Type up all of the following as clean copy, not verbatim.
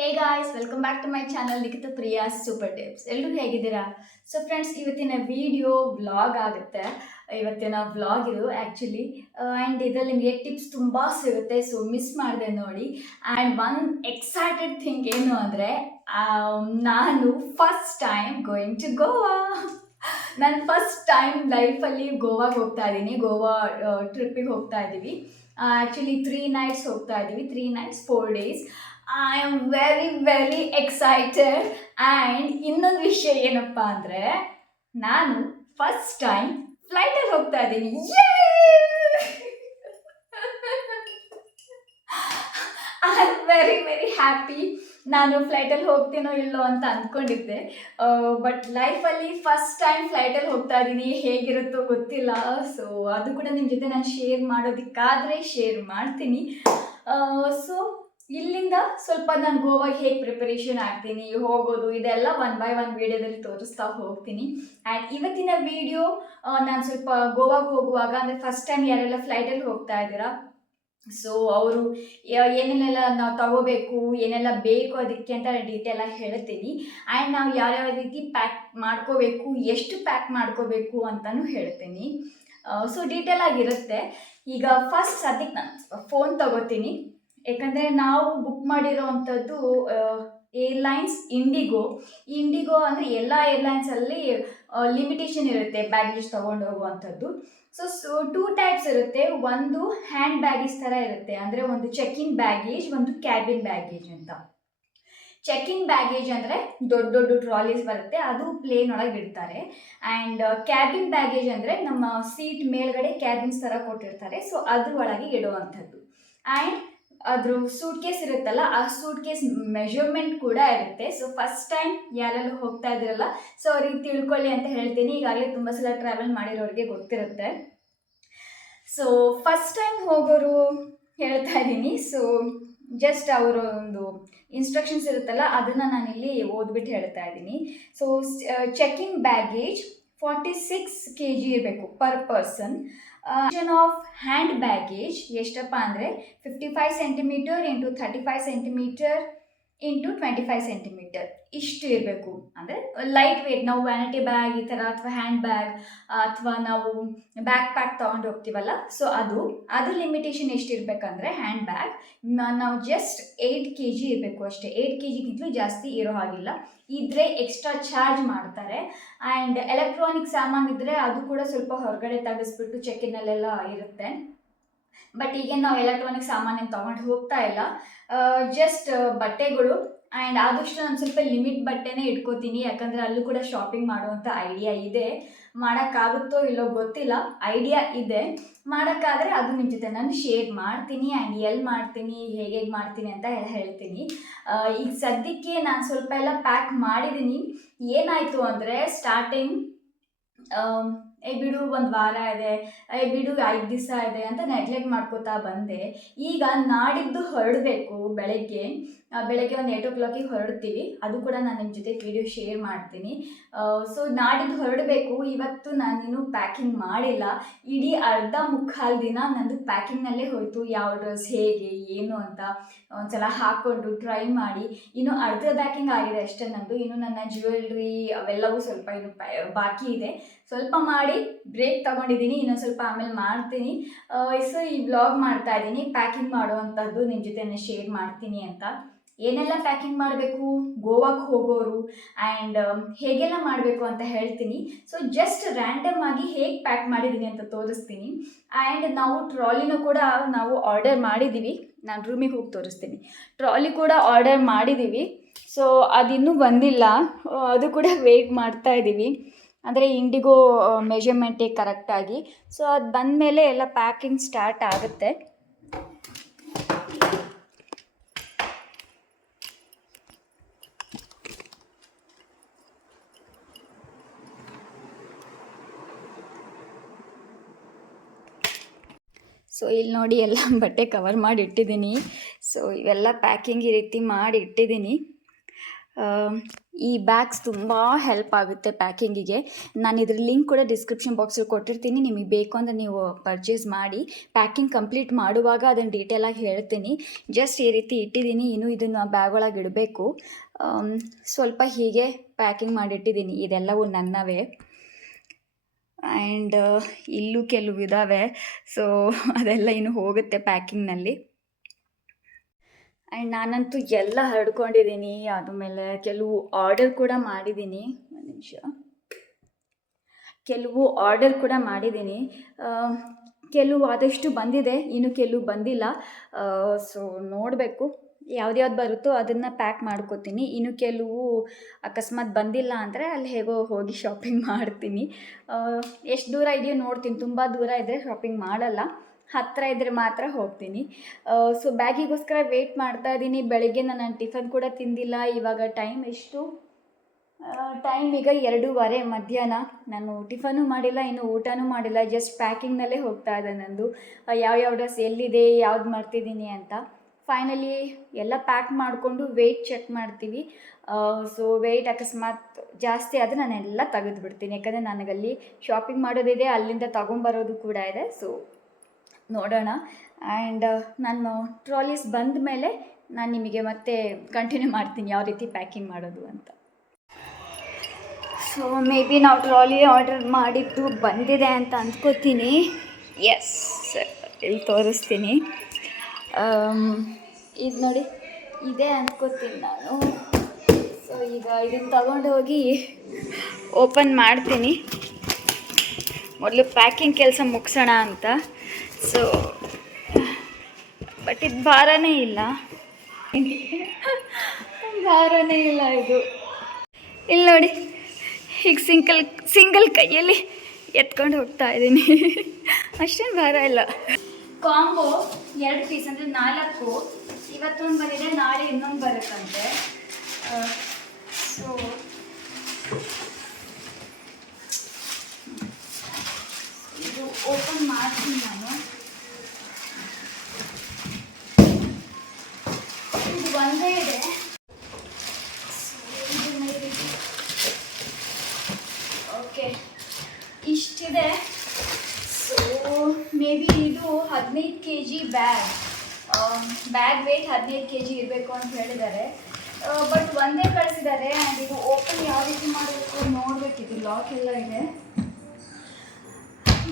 Hey guys, welcome back to my channel Nikhita Priya super tips. ಎಲ್ಲರೂ ಹೇಗಿದ್ದೀರಾ? So friends, ಇವತ್ತಿನ video vlog ಆಗುತ್ತೆ. ಇವತ್ತಿನ ವ್ಲಾಗ್ ಇದು ಆ್ಯಕ್ಚುಲಿ. ಆ್ಯಂಡ್ ಇದರಲ್ಲಿ ನಿಮಗೆ ಟಿಪ್ಸ್ ತುಂಬ ಸಿಗುತ್ತೆ, ಸೊ ಮಿಸ್ ಮಾಡಿದೆ ನೋಡಿ. ಆ್ಯಂಡ್ ಒನ್ ಎಕ್ಸೈಟೆಡ್ ಥಿಂಗ್ ಏನು ಅಂದರೆ, ನಾನು first time going to Goa. ನಾನು ಫಸ್ಟ್ ಟೈಮ್ ಲೈಫಲ್ಲಿ ಗೋವಾಗೆ ಹೋಗ್ತಾ ಇದ್ದೀನಿ. ಗೋವಾ ಟ್ರಿಪ್ಪಿಗೆ ಹೋಗ್ತಾ ಇದ್ದೀವಿ. ಆ್ಯಕ್ಚುಲಿ 3 nights ಹೋಗ್ತಾ ಇದ್ದೀವಿ. 3 nights 4 days. I am very excited. And ಇನ್ನೊಂದು ವಿಷಯ ಏನಪ್ಪ ಅಂದರೆ, ನಾನು ಫಸ್ಟ್ ಟೈಮ್ ಫ್ಲೈಟಲ್ಲಿ ಹೋಗ್ತಾ ಇದ್ದೀನಿ. I am very happy. ನಾನು ಫ್ಲೈಟಲ್ಲಿ ಹೋಗ್ತೀನೋ ಇಲ್ಲೋ ಅಂತ ಅಂದ್ಕೊಂಡಿದ್ದೆ, ಬಟ್ ಲೈಫಲ್ಲಿ ಫಸ್ಟ್ ಟೈಮ್ ಫ್ಲೈಟಲ್ಲಿ ಹೋಗ್ತಾ ಇದ್ದೀನಿ. ಹೇಗಿರುತ್ತೋ ಗೊತ್ತಿಲ್ಲ. ಸೊ ಅದು ಕೂಡ ನಿಮ್ಮ ಜೊತೆ ನಾನು ಶೇರ್ ಮಾಡೋದಕ್ಕಾದರೆ ಶೇರ್ ಮಾಡ್ತೀನಿ. ಸೊ ಇಲ್ಲಿಂದ ಸ್ವಲ್ಪ ನಾನು ಗೋವಾಗೆ ಹೇಗೆ ಪ್ರಿಪರೇಷನ್ ಆಗ್ತೀನಿ, ಹೋಗೋದು, ಇದೆಲ್ಲ 1 by 1 ವೀಡಿಯೋದಲ್ಲಿ ತೋರಿಸ್ತಾ ಹೋಗ್ತೀನಿ. ಆ್ಯಂಡ್ ಇವತ್ತಿನ ವಿಡಿಯೋ ನಾನು ಸ್ವಲ್ಪ ಗೋವಾಗೆ ಹೋಗುವಾಗ, ಅಂದರೆ ಫಸ್ಟ್ ಟೈಮ್ ಯಾರೆಲ್ಲ ಫ್ಲೈಟಲ್ಲಿ ಹೋಗ್ತಾ ಇದ್ದೀರಾ, ಸೊ ಅವರು ಏನೇನೆಲ್ಲ ನಾವು ತಗೋಬೇಕು, ಏನೆಲ್ಲ ಬೇಕು ಅದಕ್ಕೆ ಅಂತ ಡೀಟೇಲಾಗಿ ಹೇಳ್ತೀನಿ. ಆ್ಯಂಡ್ ನಾವು ಯಾವ್ಯಾವ ರೀತಿ ಪ್ಯಾಕ್ ಮಾಡ್ಕೋಬೇಕು, ಎಷ್ಟು ಪ್ಯಾಕ್ ಮಾಡ್ಕೋಬೇಕು ಅಂತಲೂ ಹೇಳ್ತೀನಿ. ಸೊ ಡೀಟೇಲಾಗಿರುತ್ತೆ. ಈಗ ಫಸ್ಟ್ ಸದ್ಯಕ್ಕೆ ನಾನು ಫೋನ್ ತಗೋತೀನಿ. ಯಾಕಂದರೆ ನಾವು ಬುಕ್ ಮಾಡಿರೋ ಅಂಥದ್ದು ಏರ್ಲೈನ್ಸ್ ಇಂಡಿಗೋ ಅಂದರೆ ಎಲ್ಲ ಏರ್ಲೈನ್ಸಲ್ಲಿ ಲಿಮಿಟೇಷನ್ ಇರುತ್ತೆ ಬ್ಯಾಗೇಜ್ ತೊಗೊಂಡು ಹೋಗುವಂಥದ್ದು. ಸೊ 2 ಟೈಪ್ಸ್ ಇರುತ್ತೆ. ಒಂದು ಹ್ಯಾಂಡ್ ಬ್ಯಾಗೇಜ್ ಥರ ಇರುತ್ತೆ, ಅಂದರೆ ಒಂದು ಚೆಕ್-ಇನ್ ಬ್ಯಾಗೇಜ್, ಒಂದು ಕ್ಯಾಬಿನ್ ಬ್ಯಾಗೇಜ್ ಅಂತ. ಚೆಕ್-ಇನ್ ಬ್ಯಾಗೇಜ್ ಅಂದರೆ ದೊಡ್ಡ ಟ್ರಾಲೀಸ್ ಬರುತ್ತೆ, ಅದು ಪ್ಲೇನ್ ಒಳಗೆ ಇಡ್ತಾರೆ. ಆ್ಯಂಡ್ ಕ್ಯಾಬಿನ್ ಬ್ಯಾಗೇಜ್ ಅಂದರೆ ನಮ್ಮ ಸೀಟ್ ಮೇಲ್ಗಡೆ ಕ್ಯಾಬಿನ್ಸ್ ಥರ ಕೊಟ್ಟಿರ್ತಾರೆ, ಸೊ ಅದ್ರ ಒಳಗೆ ಇಡುವಂಥದ್ದು. ಆ್ಯಂಡ್ ಅದ್ರ ಸೂಟ್ ಕೇಸ್ ಇರುತ್ತಲ್ಲ, ಆ ಸೂಟ್ ಕೇಸ್ ಮೆಷರ್ಮೆಂಟ್ ಕೂಡ ಇರುತ್ತೆ. ಸೊ ಫಸ್ಟ್ ಟೈಮ್ ಯಾರೆಲ್ಲ ಹೋಗ್ತಾ ಇದ್ದೀರಲ್ಲ, ಸೊ ಅವ್ರಿಗೆ ತಿಳ್ಕೊಳ್ಳಿ ಅಂತ ಹೇಳ್ತೀನಿ. ಈಗಾಗಲೇ ತುಂಬ ಸಲ ಟ್ರಾವೆಲ್ ಮಾಡಿರೋರಿಗೆ ಗೊತ್ತಿರುತ್ತೆ. ಸೊ ಫಸ್ಟ್ ಟೈಮ್ ಹೋಗೋರು ಹೇಳ್ತಾ ಇದ್ದೀನಿ. ಸೊ ಜಸ್ಟ್ ಅವರ ಒಂದು ಇನ್ಸ್ಟ್ರಕ್ಷನ್ಸ್ ಇರುತ್ತಲ್ಲ, ಅದನ್ನು ನಾನಿಲ್ಲಿ ಓದ್ಬಿಟ್ಟು ಹೇಳ್ತಾ ಇದ್ದೀನಿ. ಸೊ ಚೆಕ್-ಇನ್ ಬ್ಯಾಗೇಜ್ 46 kg ಇರಬೇಕು per person. Of hand baggage ಎಷ್ಟಪ್ಪ ಅಂದರೆ 55 centimeter into 35 centimeter into 25 centimeter ಇಷ್ಟು ಇರಬೇಕು. ಅಂದರೆ ಲೈಟ್ ವೇಟ್, ನಾವು ವ್ಯಾನಿಟಿ ಬ್ಯಾಗ್ ಈ ಥರ, ಅಥವಾ ಹ್ಯಾಂಡ್ ಬ್ಯಾಗ್, ಅಥವಾ ನಾವು ಬ್ಯಾಕ್ ಪ್ಯಾಕ್ ತೊಗೊಂಡು ಹೋಗ್ತೀವಲ್ಲ, ಸೊ ಅದು ಲಿಮಿಟೇಷನ್ ಎಷ್ಟಿರಬೇಕಂದ್ರೆ, ಹ್ಯಾಂಡ್ ಬ್ಯಾಗ್ ನಾವು ಜಸ್ಟ್ 8 kg ಇರಬೇಕು ಅಷ್ಟೇ. 8 kgಗಿಂತಲೂ ಜಾಸ್ತಿ ಇರೋ ಹಾಗಿಲ್ಲ. ಇದ್ರೆ ಎಕ್ಸ್ಟ್ರಾ ಚಾರ್ಜ್ ಮಾಡ್ತಾರೆ. ಆ್ಯಂಡ್ ಎಲೆಕ್ಟ್ರಾನಿಕ್ ಸಾಮಾನು ಇದ್ದರೆ ಅದು ಕೂಡ ಸ್ವಲ್ಪ ಹೊರಗಡೆ ತೆಗೆಸ್ಬಿಟ್ಟು ಚೆಕ್-ಇನ್ನಲ್ಲೆಲ್ಲ ಇರುತ್ತೆ. ಬಟ್ ಈಗ ನಾವು ಎಲೆಕ್ಟ್ರಾನಿಕ್ ಸಾಮಾನೇನು ತೊಗೊಂಡು ಹೋಗ್ತಾ ಇಲ್ಲ, ಜಸ್ಟ್ ಬಟ್ಟೆಗಳು. ಆ್ಯಂಡ್ ಆದಷ್ಟು ನಾನು ಸ್ವಲ್ಪ ಲಿಮಿಟ್ ಬಟ್ಟೆನೇ ಇಟ್ಕೋತೀನಿ, ಯಾಕಂದರೆ ಅಲ್ಲೂ ಕೂಡ ಶಾಪಿಂಗ್ ಮಾಡುವಂಥ ಐಡಿಯಾ ಇದೆ. ಮಾಡೋಕ್ಕಾಗುತ್ತೋ ಇಲ್ಲೋ ಗೊತ್ತಿಲ್ಲ, ಐಡಿಯಾ ಇದೆ. ಮಾಡೋಕ್ಕಾದರೆ ಅದು ನಿಮ್ಮ ಜೊತೆ ನಾನು ಶೇರ್ ಮಾಡ್ತೀನಿ. ಆ್ಯಂಡ್ ಎಲ್ಲಿ ಮಾಡ್ತೀನಿ, ಹೇಗೆ ಮಾಡ್ತೀನಿ ಅಂತ ಹೇಳ್ತೀನಿ. ಈಗ ಸದ್ಯಕ್ಕೆ ನಾನು ಸ್ವಲ್ಪ ಎಲ್ಲ ಪ್ಯಾಕ್ ಮಾಡಿದ್ದೀನಿ. ಏನಾಯಿತು ಅಂದರೆ, ಸ್ಟಾರ್ಟಿಂಗ್ ಬಿಡು 1 ವಾರ ಇದೆ, ಬಿಡು 5 ದಿವಸ ಇದೆ ಅಂತ ನೆಗ್ಲೆಕ್ಟ್ ಮಾಡ್ಕೋತಾ ಬಂದೆ. ಈಗ ನಾಡಿದ್ದು ಹೊರಡಬೇಕು. ಬೆಳಗ್ಗೆ ಒಂದು 8 o'clock ಹೊರಡ್ತೀವಿ. ಅದು ಕೂಡ ನಾನು ನಿಮ್ಮ ಜೊತೆ ವಿಡಿಯೋ ಶೇರ್ ಮಾಡ್ತೀನಿ. ಸೊ ನಾಡಿದ್ದು ಹೊರಡಬೇಕು. ಇವತ್ತು ನಾನಿನ್ನೂ ಪ್ಯಾಕಿಂಗ್ ಮಾಡಿಲ್ಲ. ಇಡೀ ಅರ್ಧ ಮುಕ್ಕಾಲು ದಿನ ನಂದು ಪ್ಯಾಕಿಂಗ್ನಲ್ಲೇ ಹೋಯಿತು. ಯಾವ ಡ್ರೆಸ್ ಹೇಗೆ ಏನು ಅಂತ ಒಂದ್ಸಲ ಹಾಕ್ಕೊಂಡು ಟ್ರೈ ಮಾಡಿ. ಇನ್ನು ಅರ್ಧ ಪ್ಯಾಕಿಂಗ್ ಆಗಿದೆ ಅಷ್ಟೇ ನಂದು. ಇನ್ನು ನನ್ನ ಜ್ಯುವೆಲ್ರಿ ಅವೆಲ್ಲವೂ ಸ್ವಲ್ಪ ಇನ್ನು ಬಾಕಿ ಇದೆ. ಸ್ವಲ್ಪ ಮಾಡಿ ಬ್ರೇಕ್ ತೊಗೊಂಡಿದ್ದೀನಿ, ಇನ್ನೊಂದು ಸ್ವಲ್ಪ ಆಮೇಲೆ ಮಾಡ್ತೀನಿ. ಸೊ ಈ ವ್ಲಾಗ್ ಮಾಡ್ತಾ ಇದ್ದೀನಿ, ಪ್ಯಾಕಿಂಗ್ ಮಾಡುವಂಥದ್ದು ನಿಮ್ಮ ಜೊತೆ ನಾನು ಶೇರ್ ಮಾಡ್ತೀನಿ ಅಂತ. ಏನೆಲ್ಲ ಪ್ಯಾಕಿಂಗ್ ಮಾಡಬೇಕು ಗೋವಾಕ್ಕೆ ಹೋಗೋರು, ಆ್ಯಂಡ್ ಹೇಗೆಲ್ಲ ಮಾಡಬೇಕು ಅಂತ ಹೇಳ್ತೀನಿ. ಸೊ ಜಸ್ಟ್ ರ್ಯಾಂಡಮ್ ಆಗಿ ಹೇಗೆ ಪ್ಯಾಕ್ ಮಾಡಿದ್ದೀನಿ ಅಂತ ತೋರಿಸ್ತೀನಿ. ಆ್ಯಂಡ್ ನಾವು ಟ್ರಾಲಿನೂ ಕೂಡ ನಾವು ಆರ್ಡರ್ ಮಾಡಿದ್ದೀವಿ. ನಾನು ರೂಮಿಗೆ ಹೋಗಿ ತೋರಿಸ್ತೀನಿ. ಟ್ರಾಲಿ ಕೂಡ ಆರ್ಡರ್ ಮಾಡಿದ್ದೀವಿ. ಸೊ ಅದಿನ್ನೂ ಬಂದಿಲ್ಲ, ಅದು ಕೂಡ ವೆಯ್ಟ್ ಮಾಡ್ತಾ ಇದ್ದೀವಿ. ಅಂದರೆ ಇಂಡಿಗೋ ಮೆಷರ್ಮೆಂಟೇ ಕರೆಕ್ಟಾಗಿ. ಸೊ ಅದು ಬಂದಮೇಲೆ ಎಲ್ಲ ಪ್ಯಾಕಿಂಗ್ ಸ್ಟಾರ್ಟ್ ಆಗುತ್ತೆ. ಸೊ ಇಲ್ಲಿ ನೋಡಿ, ಎಲ್ಲ ಬಟ್ಟೆ ಕವರ್ ಮಾಡಿ ಇಟ್ಟಿದ್ದೀನಿ. ಸೊ ಇವೆಲ್ಲ ಪ್ಯಾಕಿಂಗ್ ಈ ರೀತಿ ಮಾಡಿ ಇಟ್ಟಿದ್ದೀನಿ. ಈ ಬ್ಯಾಗ್ಸ್ ತುಂಬ ಹೆಲ್ಪ್ ಆಗುತ್ತೆ ಪ್ಯಾಕಿಂಗಿಗೆ. ನಾನು ಇದ್ರ ಲಿಂಕ್ ಕೂಡ ಡಿಸ್ಕ್ರಿಪ್ಷನ್ ಬಾಕ್ಸಲ್ಲಿ ಕೊಟ್ಟಿರ್ತೀನಿ, ನಿಮಗೆ ಬೇಕು ಅಂದರೆ ನೀವು ಪರ್ಚೇಸ್ ಮಾಡಿ. ಪ್ಯಾಕಿಂಗ್ ಕಂಪ್ಲೀಟ್ ಮಾಡುವಾಗ ಅದನ್ನು ಡೀಟೇಲಾಗಿ ಹೇಳ್ತೀನಿ. ಜಸ್ಟ್ ಈ ರೀತಿ ಇಟ್ಟಿದ್ದೀನಿ, ಇನ್ನೂ ಇದನ್ನು ಬ್ಯಾಗ್ ಒಳಗೆ ಇಡಬೇಕು. ಸ್ವಲ್ಪ ಹೀಗೆ ಪ್ಯಾಕಿಂಗ್ ಮಾಡಿಟ್ಟಿದ್ದೀನಿ, ಇದೆಲ್ಲವೂ ನನ್ನವೇ. ಆ್ಯಂಡ್ ಇಲ್ಲೂ ಕೆಲವು ಇದ್ದಾವೆ, ಸೊ ಅದೆಲ್ಲ ಇನ್ನು ಹೋಗುತ್ತೆ ಪ್ಯಾಕಿಂಗ್ನಲ್ಲಿ. ಆ್ಯಂಡ್ ನಾನಂತೂ ಎಲ್ಲ ಹರಡ್ಕೊಂಡಿದ್ದೀನಿ. ಆದಮೇಲೆ ಕೆಲವು ಆರ್ಡರ್ ಕೂಡ ಮಾಡಿದ್ದೀನಿ. ಒಂದು ನಿಮಿಷ, ಕೆಲವು ಆರ್ಡರ್ ಕೂಡ ಮಾಡಿದ್ದೀನಿ. ಕೆಲವು ಆದಷ್ಟು ಬಂದಿದೆ, ಇನ್ನು ಕೆಲವು ಬಂದಿಲ್ಲ. ಸೊ ನೋಡಬೇಕು, ಯಾವ್ದ್ಯಾವ್ದು ಬರುತ್ತೋ ಅದನ್ನು ಪ್ಯಾಕ್ ಮಾಡ್ಕೋತೀನಿ. ಇನ್ನು ಕೆಲವು ಅಕಸ್ಮಾತ್ ಬಂದಿಲ್ಲ ಅಂದರೆ ಅಲ್ಲಿ ಹೇಗೋ ಹೋಗಿ ಶಾಪಿಂಗ್ ಮಾಡ್ತೀನಿ. ಎಷ್ಟು ದೂರ ಇದೆಯೋ ನೋಡ್ತೀನಿ, ತುಂಬ ದೂರ ಇದ್ದರೆ ಶಾಪಿಂಗ್ ಮಾಡಲ್ಲ, ಹತ್ತಿರ ಇದ್ದರೆ ಮಾತ್ರ ಹೋಗ್ತೀನಿ. ಸೊ ಬ್ಯಾಗಿಗೋಸ್ಕರ ವೆಯ್ಟ್ ಮಾಡ್ತಾ ಇದ್ದೀನಿ. ಬೆಳಗ್ಗೆ ನಾನು ಟಿಫನ್ ಕೂಡ ತಿಂದಿಲ್ಲ. ಇವಾಗ ಟೈಮ್ ಎಷ್ಟು? ಟೈಮ್ ಈಗ 2:15 ಮಧ್ಯಾಹ್ನ. ನಾನು ಟಿಫನು ಮಾಡಿಲ್ಲ, ಇನ್ನು ಊಟನೂ ಮಾಡಿಲ್ಲ. ಜಸ್ಟ್ ಪ್ಯಾಕಿಂಗ್ನಲ್ಲೇ ಹೋಗ್ತಾ ಇದೆ ನಂದು. ಯಾವ ಡ್ರೆಸ್ ಎಲ್ಲಿದೆ, ಯಾವ್ದು ಮಾಡ್ತಿದ್ದೀನಿ ಅಂತ. ಫೈನಲಿ ಎಲ್ಲ ಪ್ಯಾಕ್ ಮಾಡಿಕೊಂಡು ವೆಯ್ಟ್ ಚೆಕ್ ಮಾಡ್ತೀವಿ. ಸೊ ವೆಯ್ಟ್ ಅಕಸ್ಮಾತ್ ಜಾಸ್ತಿ ಆದರೆ ನಾನೆಲ್ಲ ತೆಗೆದುಬಿಡ್ತೀನಿ, ಯಾಕಂದರೆ ನನಗಲ್ಲಿ ಶಾಪಿಂಗ್ ಮಾಡೋದಿದೆ, ಅಲ್ಲಿಂದ ತೊಗೊಂಬರೋದು ಕೂಡ ಇದೆ. ಸೊ ನೋಡೋಣ. ಆ್ಯಂಡ್ ನಾನು ಟ್ರಾಲೀಸ್ ಬಂದ ಮೇಲೆ ನಾನು ನಿಮಗೆ ಮತ್ತೆ ಕಂಟಿನ್ಯೂ ಮಾಡ್ತೀನಿ ಯಾವ ರೀತಿ ಪ್ಯಾಕಿಂಗ್ ಮಾಡೋದು ಅಂತ. ಸೊ ಮೇ ಬಿ ನಾವು ಟ್ರಾಲಿ ಆರ್ಡರ್ ಮಾಡಿದ್ದು ಬಂದಿದೆ ಅಂತ ಅಂದ್ಕೋತೀನಿ. ಎಸ್, ಇಲ್ಲಿ ತೋರಿಸ್ತೀನಿ. ಇದು ನೋಡಿ, ಇದೆ ಅಂದ್ಕೋತೀನಿ ನಾನು. ಸೊ ಈಗ ಇದನ್ನು ತಗೊಂಡು ಹೋಗಿ ಓಪನ್ ಮಾಡ್ತೀನಿ. ಮೊದಲು ಪ್ಯಾಕಿಂಗ್ ಕೆಲಸ ಮುಗಿಸೋಣ ಅಂತ. ಸೊ ಬಟ್ ಇದು ಭಾರನೇ ಇಲ್ಲ, ಭಾರನೇ ಇಲ್ಲ ಇದು. ಇಲ್ಲಿ ನೋಡಿ, ಹೀಗೆ ಸಿಂಗಲ್ ಕೈಯಲ್ಲಿ ಎತ್ಕೊಂಡು ಹೋಗ್ತಾ ಇದ್ದೀನಿ. ಅಷ್ಟೇನು ಭಾರ ಇಲ್ಲ. ಕಾಂಬೋ 2 ಪೀಸ್ ಅಂದರೆ 4. ಇವತ್ತೊಂದು ಬಂದಿದೆ, ನಾಳೆ ಇನ್ನೊಂದು ಬರುತ್ತಂತೆ. ಸೊ ಇದು ಓಪನ್ ಮಾಡ್ತೀನಿ ನಾನು. ಇದು ಒಂದೇ ಇದೆ. ಓಕೆ, ಇಷ್ಟಿದೆ. ಸೊ ಮೇ ಬಿ ಇದು 15 kg ಬ್ಯಾಗ್ ವೇಟ್ 15 kg ಇರಬೇಕು ಅಂತ ಹೇಳಿದ್ದಾರೆ. ಬಟ್ ಒಂದೇ ಕಳಿಸಿದ್ದಾರೆ. ಆ್ಯಂಡ್ ಇದು ಓಪನ್ ಯಾವ ರೀತಿ ಮಾಡಬೇಕು ನೋಡಬೇಕಿತ್ತು, ಲಾಕ್ ಎಲ್ಲ ಇದೆ.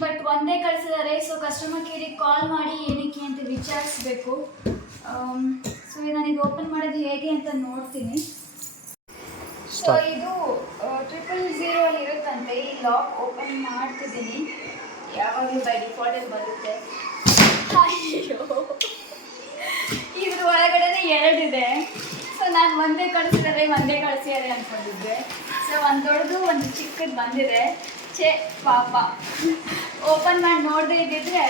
ಬಟ್ ಒಂದೇ ಕಳಿಸಿದ್ದಾರೆ. ಸೊ ಕಸ್ಟಮರ್ ಕೇರಿಗೆ ಕಾಲ್ ಮಾಡಿ ಏನಕ್ಕೆ ಅಂತ ವಿಚಾರಿಸ್ಬೇಕು. ಸೊ ನಾನಿದು ಓಪನ್ ಮಾಡೋದು ಹೇಗೆ ಅಂತ ನೋಡ್ತೀನಿ. ಸೊ ಇದು 000 ಅಲ್ಲಿ ಇರುತ್ತಂತೆ. ಈ ಲಾಕ್ ಓಪನ್ ಮಾಡ್ತಿದ್ದೀನಿ. ಯಾವಾಗಲೂ ಬೈ ಡಿಫಾಲ್ಟಲ್ಲಿ ಬರುತ್ತೆ. ಅಯ್ಯೋ, ಇದ್ರ ಒಳಗಡೆ 2 ಇದೆ. ಸೊ ನಾನು ಒಂದೇ ಕಳಿಸಿದ್ದಾರೆ ಅಂದ್ಕೊಂಡಿದ್ದೆ. ಸೊ ಒಂದು ದೊಡ್ಡದು ಒಂದು ಚಿಕ್ಕದು ಬಂದಿದೆ. ಪಾಪ ಓಪನ್ ಮಾಡಿ ನೋಡದೇ ಇದ್ದಿದ್ರೆ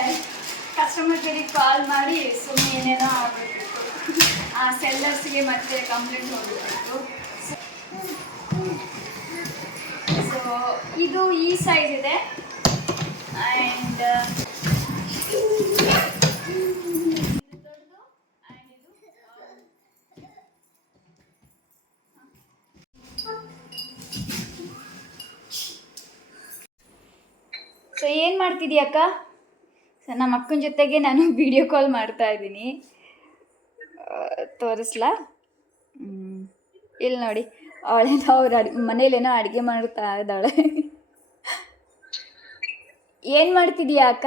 ಕಸ್ಟಮರ್ ಕೇರಿಗೆ ಕಾಲ್ ಮಾಡಿ ಸುಮ್ಮನೆ ಏನೇನೋ ಆಗಬೇಕಿತ್ತು. ಆ ಸೆಲ್ಲರ್ಸ್ಗೆ ಮತ್ತೆ ಕಂಪ್ಲೇಂಟ್ ಹೋಗಬೇಕಿತ್ತು. ಸೊ ಇದು ಈ ಸೈಜ್ ಇದೆ. ಆ್ಯಂಡ್ ಸೊ ಏನು ಮಾಡ್ತಿದ್ದೀಯ ಅಕ್ಕ? ಸೊ ನಮ್ಮ ಅಕ್ಕನ ಜೊತೆಗೆ ನಾನು ವಿಡಿಯೋ ಕಾಲ್ ಮಾಡ್ತಾ ಇದ್ದೀನಿ. ತೋರಿಸ್ಲಾ? ಇಲ್ಲಿ ನೋಡಿ, ಅವಳೇನೋ ಮನೇಲೇನೋ ಅಡುಗೆ ಮಾಡ್ತಾ ಇದ್ದಾಳೆ. ಏನು ಮಾಡ್ತಿದ್ದೀಯಾ ಅಕ್ಕ?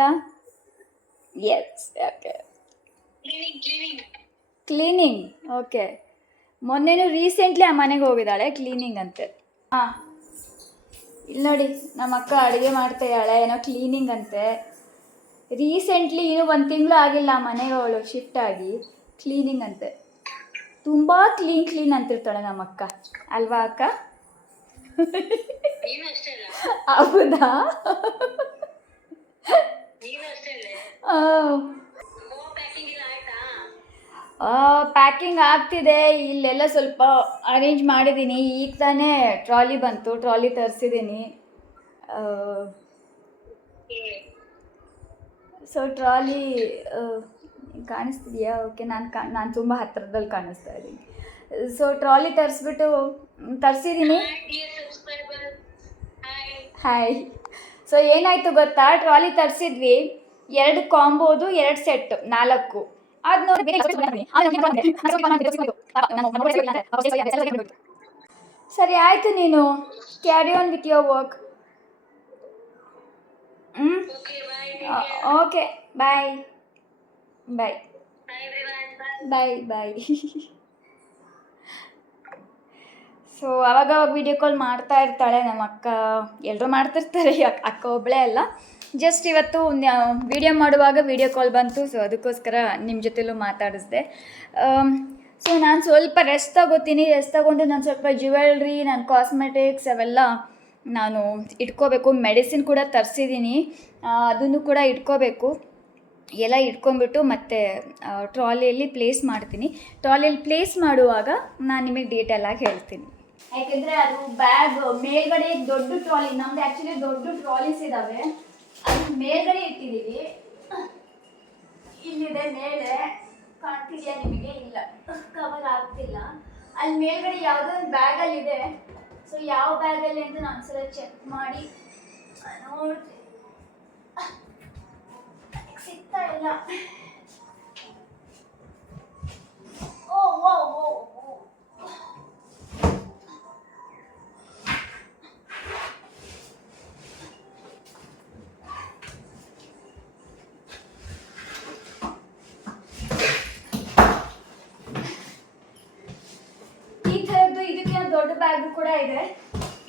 Yes, okay, cleaning. ಓಕೆ, ಮೊನ್ನೆನೂ ರೀಸೆಂಟ್ಲಿ ಆ ಮನೆಗೆ ಹೋಗಿದ್ದಾಳೆ ಕ್ಲೀನಿಂಗ್ ಅಂತೆ. ಹಾಂ, ಇಲ್ಲಿ ನೋಡಿ, ನಮ್ಮ ಅಕ್ಕ ಅಡುಗೆ ಮಾಡ್ತಾಯಿದ್ದಾಳೆ, ಏನೋ ಕ್ಲೀನಿಂಗ್ ಅಂತೆ. ರೀಸೆಂಟ್ಲಿ ಇನ್ನೂ 1 ತಿಂಗಳು ಆಗಿಲ್ಲ ಮನೆಗೆ ಅವಳು ಶಿಫ್ಟ್ ಆಗಿ. ಕ್ಲೀನಿಂಗ್ ಅಂತೆ. ತುಂಬ ಕ್ಲೀನ್ ಅಂತಿರ್ತಾಳೆ ನಮ್ಮ ಅಕ್ಕ, ಅಲ್ವಾ ಅಕ್ಕ? ಹೌದಾ? ಪ್ಯಾಕಿಂಗ್ ಆಗ್ತಿದೆ. ಇಲ್ಲೆಲ್ಲ ಸ್ವಲ್ಪ ಅರೇಂಜ್ ಮಾಡಿದ್ದೀನಿ. ಈಗ ತಾನೇ ಟ್ರಾಲಿ ಬಂತು, ಟ್ರಾಲಿ ತರಿಸಿದ್ದೀನಿ. ಸೊ ಟ್ರಾಲಿ ಕಾಣಿಸ್ತಿದೆಯಾ? ಓಕೆ, ನಾನು ತುಂಬ ಹತ್ತಿರದಲ್ಲಿ ಕಾಣಿಸ್ತಾ ಇದ್ದೀನಿ. ಸೊ ಟ್ರಾಲಿ ತರಿಸಿದ್ದೀನಿ. ಹಾಯ್. ಸೊ ಏನಾಯಿತು ಗೊತ್ತಾ, ಟ್ರಾಲಿ ತರಿಸಿದ್ವಿ, 2 ಕಾಂಬೋದು 2 ಸೆಟ್ 4. ಅದು ನೋಡಿ ಸರಿ ಆಯಿತು, ನೀನು carry on with your work. Okay, bye bye bye bye. So ಅವಾಗ ವಿಡಿಯೋ ಕಾಲ್ ಮಾಡ್ತಾ ಇರ್ತಾಳೆ ನಮ್ಮ ಅಕ್ಕ, ಎಲ್ಲರೂ ಮಾಡ್ತಿರ್ತಾರೆ, ಅಕ್ಕ ಒಬ್ಬಳೇ ಅಲ್ಲ. ಜಸ್ಟ್ ಇವತ್ತು ವಿಡಿಯೋ ಮಾಡುವಾಗ ವಿಡಿಯೋ ಕಾಲ್ ಬಂತು, ಸೊ ಅದಕ್ಕೋಸ್ಕರ ನಿಮ್ಮ ಜೊತೆಲೂ ಮಾತಾಡಿಸ್ದೆ. ಸೊ ನಾನು ಸ್ವಲ್ಪ ರೆಸ್ಟ್ ತಗೊಂಡು ನಾನು ಸ್ವಲ್ಪ ಜ್ಯುವೆಲ್ರಿ, ನನ್ನ ಕಾಸ್ಮೆಟಿಕ್ಸ್ ಅವೆಲ್ಲ ನಾನು ಇಟ್ಕೋಬೇಕು. ಮೆಡಿಸಿನ್ ಕೂಡ ತರಿಸಿದ್ದೀನಿ, ಅದನ್ನು ಕೂಡ ಇಟ್ಕೋಬೇಕು. ಎಲ್ಲ ಇಟ್ಕೊಂಡ್ಬಿಟ್ಟು ಮತ್ತೆ ಟ್ರಾಲಿಯಲ್ಲಿ ಪ್ಲೇಸ್ ಮಾಡ್ತೀನಿ. ಟ್ರಾಲಿಯಲ್ಲಿ ಪ್ಲೇಸ್ ಮಾಡುವಾಗ ನಾನು ನಿಮಗೆ ಡೀಟೇಲಾಗಿ ಹೇಳ್ತೀನಿ. ಯಾಕೆಂದರೆ ಅದು ಬ್ಯಾಗ್ ಮೇಲ್ಗಡೆ ದೊಡ್ಡ ಟ್ರಾಲಿ, ನಮ್ದು ಆ್ಯಕ್ಚುಲಿ ದೊಡ್ಡ ಟ್ರಾಲೀಸ್ ಇದ್ದಾವೆ, ಅದು ಮೇಲ್ಗಡೆ ಇಟ್ಟಿದ್ದೀವಿ. ಇಲ್ಲಿದೆ ಮೇಲೆ, ಕಾಣ್ತಿದೆಯಾ ನಿಮಗೆ? ಇಲ್ಲ, ಕವರ್ ಆಗ್ತಿಲ್ಲ. ಅಲ್ಲಿ ಮೇಲ್ಗಡೆ ಯಾವುದೋ ಒಂದು ಬ್ಯಾಗಲ್ಲಿದೆ. ಸೊ ಯಾವ ಬ್ಯಾಗಲ್ಲಿ ಅಂತ ನಾನು ಒಂದ್ಸಲ ಚೆಕ್ ಮಾಡಿ ನೋಡ್ತೀನಿ. ಸಿಗ್ತಾ ಇಲ್ಲ. ಓ ಓ ಓ ಈ ಥರದ್ದು ಇದಕ್ಕಿಂತ ದೊಡ್ಡ ಬ್ಯಾಗ್ ಕೂಡ ಇದೆ,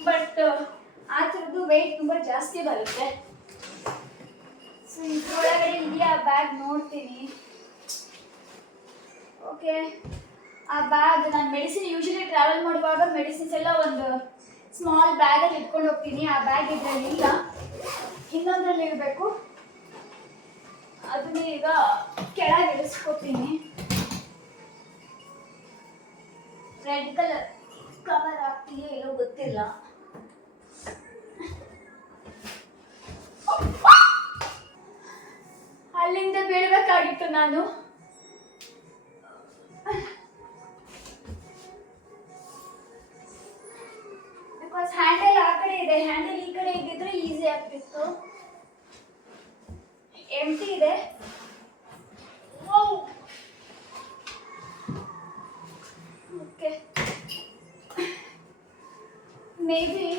ಬಟ್ ಆ ಥರದ್ದು ವೆಯ್ಟ್ ತುಂಬ ಜಾಸ್ತಿ ಬರುತ್ತೆ. ಸೊ ಇದ್ರೊಳಗಡೆ ಇದೆಯಾ ಬ್ಯಾಗ್ ನೋಡ್ತೀನಿ. ಓಕೆ, ಆ ಬ್ಯಾಗ್ ನಾನು ಮೆಡಿಸಿನ್ ಯೂಶಲಿ ಟ್ರಾವೆಲ್ ಮಾಡುವಾಗ ಮೆಡಿಸಿನ್ಸ್ ಎಲ್ಲ ಒಂದು ಸ್ಮಾಲ್ ಬ್ಯಾಗಲ್ಲಿ ಇಟ್ಕೊಂಡು ಹೋಗ್ತೀನಿ. ಆ ಬ್ಯಾಗ್ ಇದರಲ್ಲಿ ಇಲ್ಲ, ಇನ್ನೊಂದರಲ್ಲಿ ಇರಬೇಕು. ಅದನ್ನ ಈಗ ಕೆಳಗೆ ಇಳಿಸ್ಕೊತೀನಿ. ರೆಡ್ ಕಲರ್ ಕವರ್ ಆಗ್ತೀಯೋ ಏನೋ ಗೊತ್ತಿಲ್ಲ. ಅಲ್ಲಿಂದ ಬೀಳ್ಬೇಕಾಗಿತ್ತು ನಾನು. ಬಿಕಾಸ್ ಹ್ಯಾಂಡಲ್ ಆ ಕಡೆ ಇದೆ, ಹ್ಯಾಂಡಲ್ ಈ ಕಡೆ ಇದ್ದಿದ್ರೆ ಈಸಿ ಆಗ್ತಿತ್ತು. ಎಂಟಿ ಇದೆ. ಓಕೆ, ಮೇ ಬಿ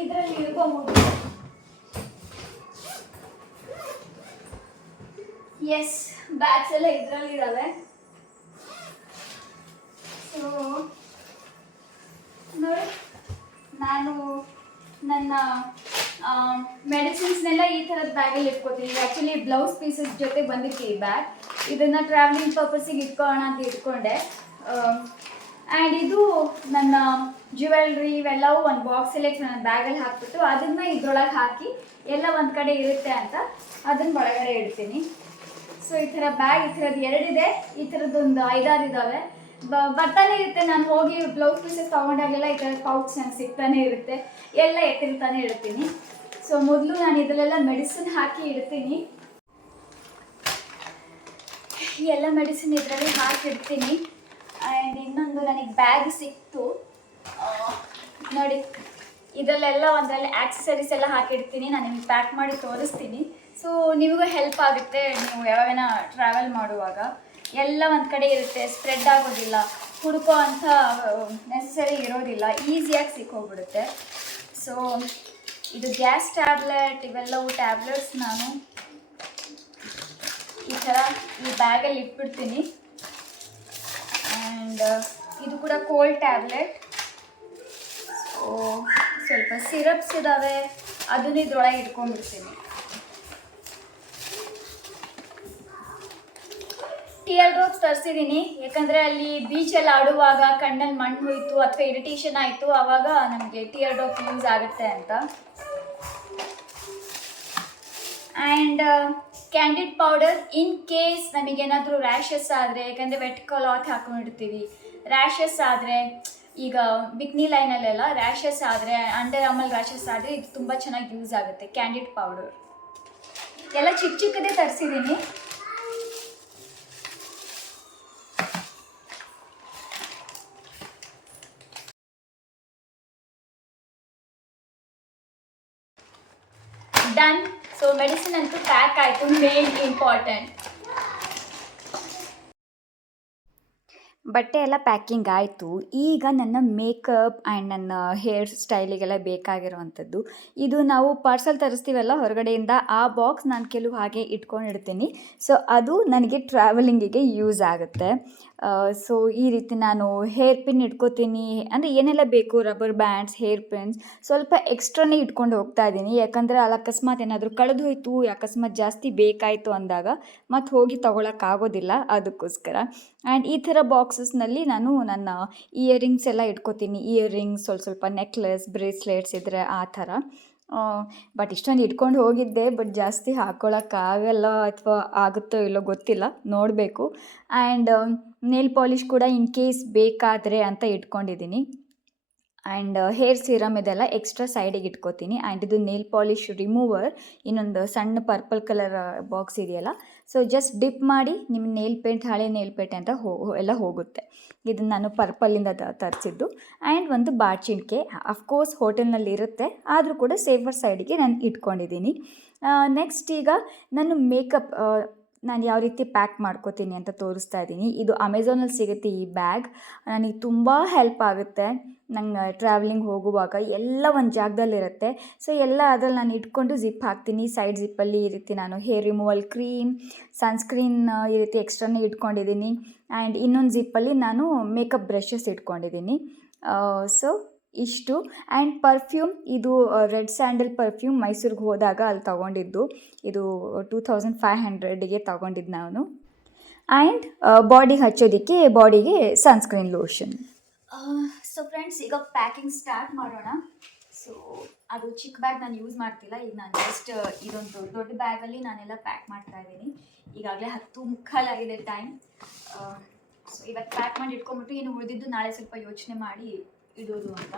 ಇದರಲ್ಲಿ ಇರ್ಬೋದು. ಎಸ್, ಬ್ಯಾಗ್ಸ್ ಎಲ್ಲ ಇದರಲ್ಲಿ ಇದ್ದಾವೆ. ಸೊ ನೋಡಿ, ನಾನು ನನ್ನ ಮೆಡಿಸಿನ್ಸ್ನೆಲ್ಲ ಈ ಥರದ ಬ್ಯಾಗಲ್ಲಿ ಇಟ್ಕೋತೀನಿ. ಆ್ಯಕ್ಚುಲಿ ಬ್ಲೌಸ್ ಪೀಸಸ್ ಜೊತೆ ಬಂದಿತ್ತು ಈ ಬ್ಯಾಗ್. ಇದನ್ನು ಟ್ರಾವೆಲಿಂಗ್ ಪರ್ಪಸ್ಸಿಗೆ ಇಟ್ಕೊಳ್ಳೋಣ ಅಂತ ಇಟ್ಕೊಂಡೆ. ಆ್ಯಂಡ್ ಇದು ನನ್ನ ಜ್ಯುವೆಲ್ರಿ ಇವೆಲ್ಲವೂ ಒಂದು ಬಾಕ್ಸಲ್ಲಿ ನನ್ನ ಬ್ಯಾಗಲ್ಲಿ ಹಾಕ್ಬಿಟ್ಟು ಅದನ್ನು ಇದ್ರೊಳಗೆ ಹಾಕಿ ಎಲ್ಲ ಒಂದು ಕಡೆ ಇರುತ್ತೆ ಅಂತ ಅದನ್ನು ಒಳಗಡೆ ಇಡ್ತೀನಿ. ಸೊ ಈ ಥರ ಬ್ಯಾಗ್ ಈ ಥರದ್ದು 2 ಇದೆ, ಈ ಥರದ್ದೊಂದು 5-6 ಇದ್ದಾವೆ. ಬರ್ತಾನೆ ಇರುತ್ತೆ. ನಾನು ಹೋಗಿ ಬ್ಲೌಸ್ ಪೀಸಸ್ ತೊಗೊಂಡಾಗೆಲ್ಲ ಈ ಥರ ಪೌಚ್ ನಂಗೆ ಸಿಗ್ತಾನೆ ಇರುತ್ತೆ, ಎಲ್ಲ ಎತ್ತಿರ್ತಾನೆ ಇಡ್ತೀನಿ. ಸೊ ಮೊದಲು ನಾನು ಇದರಲ್ಲೆಲ್ಲ ಮೆಡಿಸಿನ್ ಹಾಕಿ ಇಡ್ತೀನಿ. ಎಲ್ಲ ಮೆಡಿಸಿನ್ ಇದರಲ್ಲಿ ಹಾಕಿಡ್ತೀನಿ. ಆ್ಯಂಡ್ ಇನ್ನೊಂದು ನನಗೆ ಬ್ಯಾಗ್ ಸಿಕ್ತು ನೋಡಿ, ಇದರಲ್ಲೆಲ್ಲ ಒಂದರಲ್ಲಿ ಆಕ್ಸೆಸರೀಸ್ ಎಲ್ಲ ಹಾಕಿಡ್ತೀನಿ. ನಾನು ನಿಮಗೆ ಪ್ಯಾಕ್ ಮಾಡಿ ತೋರಿಸ್ತೀನಿ. ಸೊ ನಿಮಗೂ ಹೆಲ್ಪ್ ಆಗುತ್ತೆ, ನೀವು ಯಾವಾಗನ ಟ್ರಾವೆಲ್ ಮಾಡುವಾಗ ಎಲ್ಲ ಒಂದು ಕಡೆ ಇರುತ್ತೆ, ಸ್ಪ್ರೆಡ್ ಆಗೋದಿಲ್ಲ, ಹುಡುಕೋ ಅಂಥ ನೆಸಸರಿ ಇರೋದಿಲ್ಲ, ಈಸಿಯಾಗಿ ಸಿಕ್ಕೋಗ್ಬಿಡುತ್ತೆ. ಸೊ ಇದು ಗ್ಯಾಸ್ ಟ್ಯಾಬ್ಲೆಟ್, ಇವೆಲ್ಲವೂ ಟ್ಯಾಬ್ಲೆಟ್ಸ್ ನಾನು ಈ ಥರ ಈ ಬ್ಯಾಗಲ್ಲಿ ಇಟ್ಬಿಡ್ತೀನಿ. ಆ್ಯಂಡ್ ಇದು ಕೂಡ ಕೋಲ್ಡ್ ಟ್ಯಾಬ್ಲೆಟ್. ಸೊ ಸ್ವಲ್ಪ ಸಿರಪ್ಸ್ ಇದ್ದಾವೆ, ಅದನ್ನು ಇದ್ರೊಳಗೆ ಇಟ್ಕೊಂಡ್ಬಿಡ್ತೀನಿ. ಟಿಯರ್ ಡ್ರಾಪ್ಸ್ ತರಿಸಿದ್ದೀನಿ, ಯಾಕಂದರೆ ಅಲ್ಲಿ ಬೀಚಲ್ಲಿ ಆಡುವಾಗ ಕಣ್ಣಲ್ಲಿ ಮಣ್ಣು ಹೋಯಿತು ಅಥವಾ ಇರಿಟೇಷನ್ ಆಯಿತು, ಆವಾಗ ನಮಗೆ ಟಿಯರ್ ಡ್ರಾಪ್ ಯೂಸ್ ಆಗುತ್ತೆ ಅಂತ. And candid powder, in case ನಮಗೇನಾದರೂ ರ್ಯಾಷಸ್ ಆದರೆ, ಯಾಕಂದರೆ ವೆಟ್ ಕ್ಲಾತ್ ಹಾಕೊಂಡಿರ್ತೀವಿ, ರ್ಯಾಷಸ್ ಆದರೆ, ಈಗ ಬಿಕ್ನಿ ಲೈನಲ್ಲೆಲ್ಲ ರ್ಯಾಷಸ್ ಆದರೆ, ಅಂಡರ್ ಆರ್ಮಲ್ಲಿ ರ್ಯಾಷಸ್ ಆದರೆ ಇದು ತುಂಬ ಚೆನ್ನಾಗಿ ಯೂಸ್ ಆಗುತ್ತೆ ಕ್ಯಾಂಡಿಡ್ ಪೌಡರ್. ಎಲ್ಲ ಚಿಕ್ಕ ಚಿಕ್ಕದೇ ತರಿಸಿದ್ದೀನಿ. ಡನ್. ಸೊ ಮೆಡಿಸಿನ್ ಅಂತೂ ಪ್ಯಾಕ್ ಆಯಿತು, ಮೇನ್ ಇಂಪಾರ್ಟೆಂಟ್. ಬಟ್ಟೆ ಎಲ್ಲ ಪ್ಯಾಕಿಂಗ್ ಆಯಿತು. ಈಗ ನನ್ನ ಮೇಕಪ್ ಆ್ಯಂಡ್ ನನ್ನ ಹೇರ್ ಸ್ಟೈಲಿಗೆಲ್ಲ ಬೇಕಾಗಿರೋವಂಥದ್ದು ಇದು ನಾವು ಪಾರ್ಸಲ್ ತರಿಸ್ತೀವಲ್ಲ ಹೊರಗಡೆಯಿಂದ, ಆ ಬಾಕ್ಸ್ ನಾನು ಕೆಲವು ಹಾಗೆ ಇಟ್ಕೊಂಡಿರ್ತೀನಿ. ಸೊ ಅದು ನನಗೆ ಟ್ರಾವೆಲಿಂಗಿಗೆ ಯೂಸ್ ಆಗುತ್ತೆ. ಸೊ ಈ ರೀತಿ ನಾನು ಹೇರ್ ಪಿನ್ ಇಟ್ಕೋತೀನಿ, ಅಂದರೆ ಏನೆಲ್ಲ ಬೇಕು, ರಬ್ಬರ್ ಬ್ಯಾಂಡ್ಸ್, ಹೇರ್ ಪಿನ್ಸ್ ಸ್ವಲ್ಪ ಎಕ್ಸ್ಟ್ರಾನೇ ಇಟ್ಕೊಂಡು ಹೋಗ್ತಾ ಇದ್ದೀನಿ. ಯಾಕಂದರೆ ಅಲ್ಲಿ ಅಕಸ್ಮಾತ್ ಏನಾದರೂ ಕಳೆದು ಹೋಯಿತು, ಅಕಸ್ಮಾತ್ ಜಾಸ್ತಿ ಬೇಕಾಯಿತು ಅಂದಾಗ ಮತ್ತು ಹೋಗಿ ತೊಗೊಳಕ್ಕಾಗೋದಿಲ್ಲ, ಅದಕ್ಕೋಸ್ಕರ. ಆ್ಯಂಡ್ ಈ ಥರ ಬಾಕ್ಸಸ್ನಲ್ಲಿ ನಾನು ನನ್ನ ಇಯರಿಂಗ್ಸ್ ಎಲ್ಲ ಇಟ್ಕೋತೀನಿ. ಇಯರಿಂಗ್ಸ್, ಸ್ವಲ್ಪ ನೆಕ್ಲೆಸ್, ಬ್ರೇಸ್ಲೆಟ್ಸ್ ಇದ್ದರೆ ಆ ಥರ. ಬಟ್ ಇಷ್ಟೊಂದು ಇಟ್ಕೊಂಡು ಹೋಗಿದ್ದೆ, ಬಟ್ ಜಾಸ್ತಿ ಹಾಕ್ಕೊಳಕ್ಕಾಗಲ್ಲ ಅಥವಾ ಆಗುತ್ತೋ ಇಲ್ಲೋ ಗೊತ್ತಿಲ್ಲ, ನೋಡಬೇಕು. ಆ್ಯಂಡ್ ನೇಲ್ ಪಾಲಿಷ್ ಕೂಡ ಇನ್ ಕೇಸ್ ಬೇಕಾದರೆ ಅಂತ ಇಟ್ಕೊಂಡಿದ್ದೀನಿ. ಆ್ಯಂಡ್ ಹೇರ್ ಸೀರಮ್ ಇದೆಲ್ಲ ಎಕ್ಸ್ಟ್ರಾ ಸೈಡಿಗೆ ಇಟ್ಕೋತೀನಿ. ಆ್ಯಂಡ್ ಇದು ನೇಲ್ ಪಾಲಿಷ್ ರಿಮೂವರ್, ಇನ್ನೊಂದು ಸಣ್ಣ ಪರ್ಪಲ್ ಕಲರ್ ಬಾಕ್ಸ್ ಇದೆಯಲ್ಲ, ಸೊ ಜಸ್ಟ್ ಡಿಪ್ ಮಾಡಿ ನಿಮ್ಮ ನೇಲ್ ಪೇಂಟ್, ಹಳೆ ನೇಲ್ ಪೇಂಟ್ ಅಂತ ಎಲ್ಲ ಹೋಗುತ್ತೆ. ಇದನ್ನು ನಾನು ಪರ್ಪಲಿಂದ ತರಿಸಿದ್ದು. ಆ್ಯಂಡ್ ಒಂದು ಬಾಚಿಣಿಕೆ, ಅಫ್ಕೋರ್ಸ್ ಹೋಟೆಲ್ನಲ್ಲಿ ಇರುತ್ತೆ, ಆದರೂ ಕೂಡ ಸೇಫರ್ ಸೈಡಿಗೆ ನಾನು ಇಟ್ಕೊಂಡಿದ್ದೀನಿ. ನೆಕ್ಸ್ಟ್ ಈಗ ನಾನು ಮೇಕಪ್ ನಾನು ಯಾವ ರೀತಿ ಪ್ಯಾಕ್ ಮಾಡ್ಕೋತೀನಿ ಅಂತ ತೋರಿಸ್ತಾ ಇದ್ದೀನಿ. ಇದು ಅಮೆಝಾನಲ್ಲಿ ಸಿಗುತ್ತೆ ಈ ಬ್ಯಾಗ್. ನನಗೆ ತುಂಬ ಹೆಲ್ಪ್ ಆಗುತ್ತೆ. ನಂಗೆ ಟ್ರಾವೆಲಿಂಗ್ ಹೋಗುವಾಗ ಎಲ್ಲ ಒಂದು ಜಾಗದಲ್ಲಿರುತ್ತೆ. ಸೊ ಎಲ್ಲ ಅದ್ರಲ್ಲಿ ನಾನು ಇಟ್ಕೊಂಡು ಜಿಪ್ ಹಾಕ್ತೀನಿ. ಸೈಡ್ ಜಿಪ್ಪಲ್ಲಿ ಈ ರೀತಿ ನಾನು ಹೇರ್ ರಿಮೂವಲ್ ಕ್ರೀಮ್, ಸನ್ಸ್ಕ್ರೀನ್ ಈ ರೀತಿ ಎಕ್ಸ್ಟ್ರಾನೇ ಇಟ್ಕೊಂಡಿದ್ದೀನಿ. ಆ್ಯಂಡ್ ಇನ್ನೊಂದು ಜಿಪ್ಪಲ್ಲಿ ನಾನು ಮೇಕಪ್ ಬ್ರಷಸ್ ಇಟ್ಕೊಂಡಿದ್ದೀನಿ. ಸೊ ಇಷ್ಟು. ಆ್ಯಂಡ್ ಪರ್ಫ್ಯೂಮ್, ಇದು ರೆಡ್ ಸ್ಯಾಂಡಲ್ ಪರ್ಫ್ಯೂಮ್ ಮೈಸೂರಿಗೆ ಹೋದಾಗ ಅಲ್ಲಿ ತೊಗೊಂಡಿದ್ದು. ಇದು 2500ಗೆ ತೊಗೊಂಡಿದ್ದು ನಾನು. ಆ್ಯಂಡ್ ಬಾಡಿಗೆ ಹಚ್ಚೋದಕ್ಕೆ ಬಾಡಿಗೆ ಸನ್ಸ್ಕ್ರೀನ್ ಲೋಷನ್. ಸೊ ಫ್ರೆಂಡ್ಸ್, ಈಗ ಪ್ಯಾಕಿಂಗ್ ಸ್ಟಾರ್ಟ್ ಮಾಡೋಣ. ಸೊ ಅದು ಚಿಕ್ಕ ಬ್ಯಾಗ್ ನಾನು ಯೂಸ್ ಮಾಡ್ತಿಲ್ಲ. ಈಗ ನಾನು ಜಸ್ಟ್ ಇದೊಂದು ದೊಡ್ಡ ಬ್ಯಾಗಲ್ಲಿ ನಾನೆಲ್ಲ ಪ್ಯಾಕ್ ಮಾಡ್ತಾ ಇದ್ದೀನಿ. ಈಗಾಗಲೇ 10:15 ಆಗಿದೆ ಟೈಮ್. ಸೊ ಇವತ್ತು ಪ್ಯಾಕ್ ಮಾಡಿ ಇಟ್ಕೊಂಬಿಟ್ಟು ಇನ್ನು ಉಳಿದಿದ್ದು ನಾಳೆ ಸ್ವಲ್ಪ ಯೋಚನೆ ಮಾಡಿ ಇಡೋದು ಅಂತ.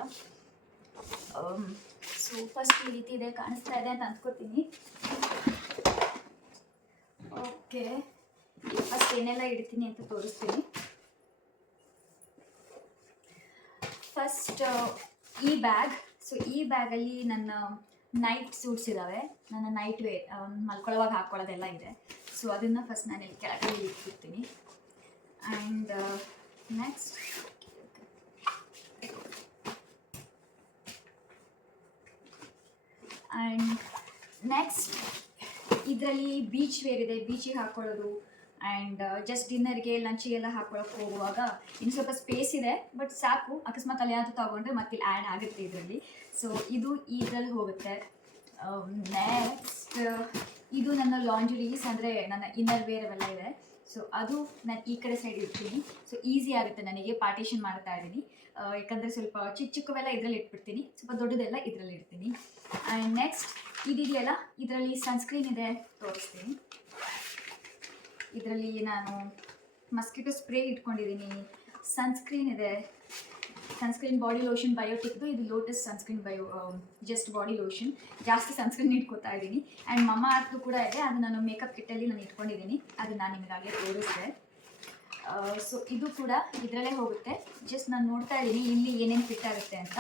ಸೊ ಫಸ್ಟ್ ಈ ರೀತಿ ಇದೆ, ಕಾಣಿಸ್ತಾ ಇದೆ ಅಂತ ಅಂದ್ಕೋತೀನಿ. ಓಕೆ, ಫಸ್ಟ್ ಏನೆಲ್ಲ ಇಡ್ತೀನಿ ಅಂತ ತೋರಿಸ್ತೀನಿ. ಫಸ್ಟ್ ಈ ಬ್ಯಾಗ್. ಸೊ ಈ ಬ್ಯಾಗಲ್ಲಿ ನನ್ನ ನೈಟ್ ಸೂಟ್ಸ್ ಇದ್ದಾವೆ, ನನ್ನ ನೈಟ್ ವೇರ್, ಮಲ್ಕೊಳ್ಳೋವಾಗ ಹಾಕ್ಕೊಳ್ಳೋದೆಲ್ಲ ಇದೆ. ಸೊ ಅದನ್ನು ಫಸ್ಟ್ ನಾನು ಇಲ್ಲಿ ಕೆಳಗಡೆ ಇಟ್ಬಿಡ್ತೀನಿ. ಆ್ಯಂಡ್ ನೆಕ್ಸ್ಟ್ ಇದರಲ್ಲಿ ಬೀಚ್ ವೇರ್ ಇದೆ, ಬೀಚಿಗೆ ಹಾಕ್ಕೊಳ್ಳೋದು. ಆ್ಯಂಡ್ ಜಸ್ಟ್ ಡಿನ್ನರ್ಗೆ, ಲಂಚಿಗೆಲ್ಲ ಹಾಕ್ಕೊಳಕ್ಕೆ ಹೋಗುವಾಗ ಇನ್ನು ಸ್ವಲ್ಪ ಸ್ಪೇಸ್ ಇದೆ, ಬಟ್ ಸಾಕು. ಅಕಸ್ಮಾತ್ ಅಲ್ಲಿ ಯಾವುದು ತೊಗೊಂಡ್ರೆ ಮತ್ತೆ ಇಲ್ಲಿ ಆ್ಯಡ್ ಆಗುತ್ತೆ ಇದರಲ್ಲಿ. ಸೊ ಇದು ಇದರಲ್ಲಿ ಹೋಗುತ್ತೆ. ನೆಕ್ಸ್ಟ್ ಇದು ನನ್ನ ಲಾಂಡ್ರೀಸ್, ಅಂದರೆ ನನ್ನ ಇನ್ನರ್ ವೇರ್ ಅವೆಲ್ಲ ಇದೆ. ಸೊ ಅದು ನಾನು ಈ ಕಡೆ ಸೈಡ್ ಇಡ್ತೀನಿ. ಸೊ ಈಸಿ ಆಗುತ್ತೆ ನನಗೆ, ಪಾರ್ಟಿಷನ್ ಮಾಡ್ತಾ ಇದ್ದೀನಿ. ಯಾಕಂದರೆ ಸ್ವಲ್ಪ ಚಿಕ್ಕವೆಲ್ಲ ಇದರಲ್ಲಿ ಇಟ್ಬಿಡ್ತೀನಿ, ಸ್ವಲ್ಪ ದೊಡ್ಡದೆಲ್ಲ ಇದರಲ್ಲಿ ಇಡ್ತೀನಿ. ಆ್ಯಂಡ್ ನೆಕ್ಸ್ಟ್ ಇದೆಯಲ್ಲ, ಇದರಲ್ಲಿ ಸನ್ಸ್ಕ್ರೀನ್ ಇದೆ, ತೋರಿಸ್ತೀನಿ. ಇದರಲ್ಲಿ ನಾನು ಮಸ್ಕಿಟೋ ಸ್ಪ್ರೇ ಇಟ್ಕೊಂಡಿದ್ದೀನಿ, ಸನ್ಸ್ಕ್ರೀನ್ ಇದೆ, ಸನ್ಸ್ಕ್ರೀನ್ ಬಾಡಿ ಲೋಷನ್ ಬಯೋಟಿಕ್ದು. ಇದು lotus sunscreen just body lotion. ಜಾಸ್ತಿ ಸನ್ಸ್ಕ್ರೀನ್ ಇಟ್ಕೋತಾ ಇದ್ದೀನಿ. ಆ್ಯಂಡ್ ಮಮ್ಮ ಅರ್ಥು ಕೂಡ ಇದೆ, ಅದು ನಾನು ಮೇಕಪ್ ಕಿಟ್ಟಲ್ಲಿ ನಾನು ಇಟ್ಕೊಂಡಿದ್ದೀನಿ, ಅದು ನಾನು ನಿಮಗಾಗಲೇ ತೋರಿಸಿದೆ. ಸೊ ಇದು ಕೂಡ ಇದರಲ್ಲೇ ಹೋಗುತ್ತೆ. ಜಸ್ಟ್ ನಾನು ನೋಡ್ತಾ ಇದ್ದೀನಿ ಇಲ್ಲಿ ಏನೇನು ಫಿಟ್ ಆಗುತ್ತೆ ಅಂತ.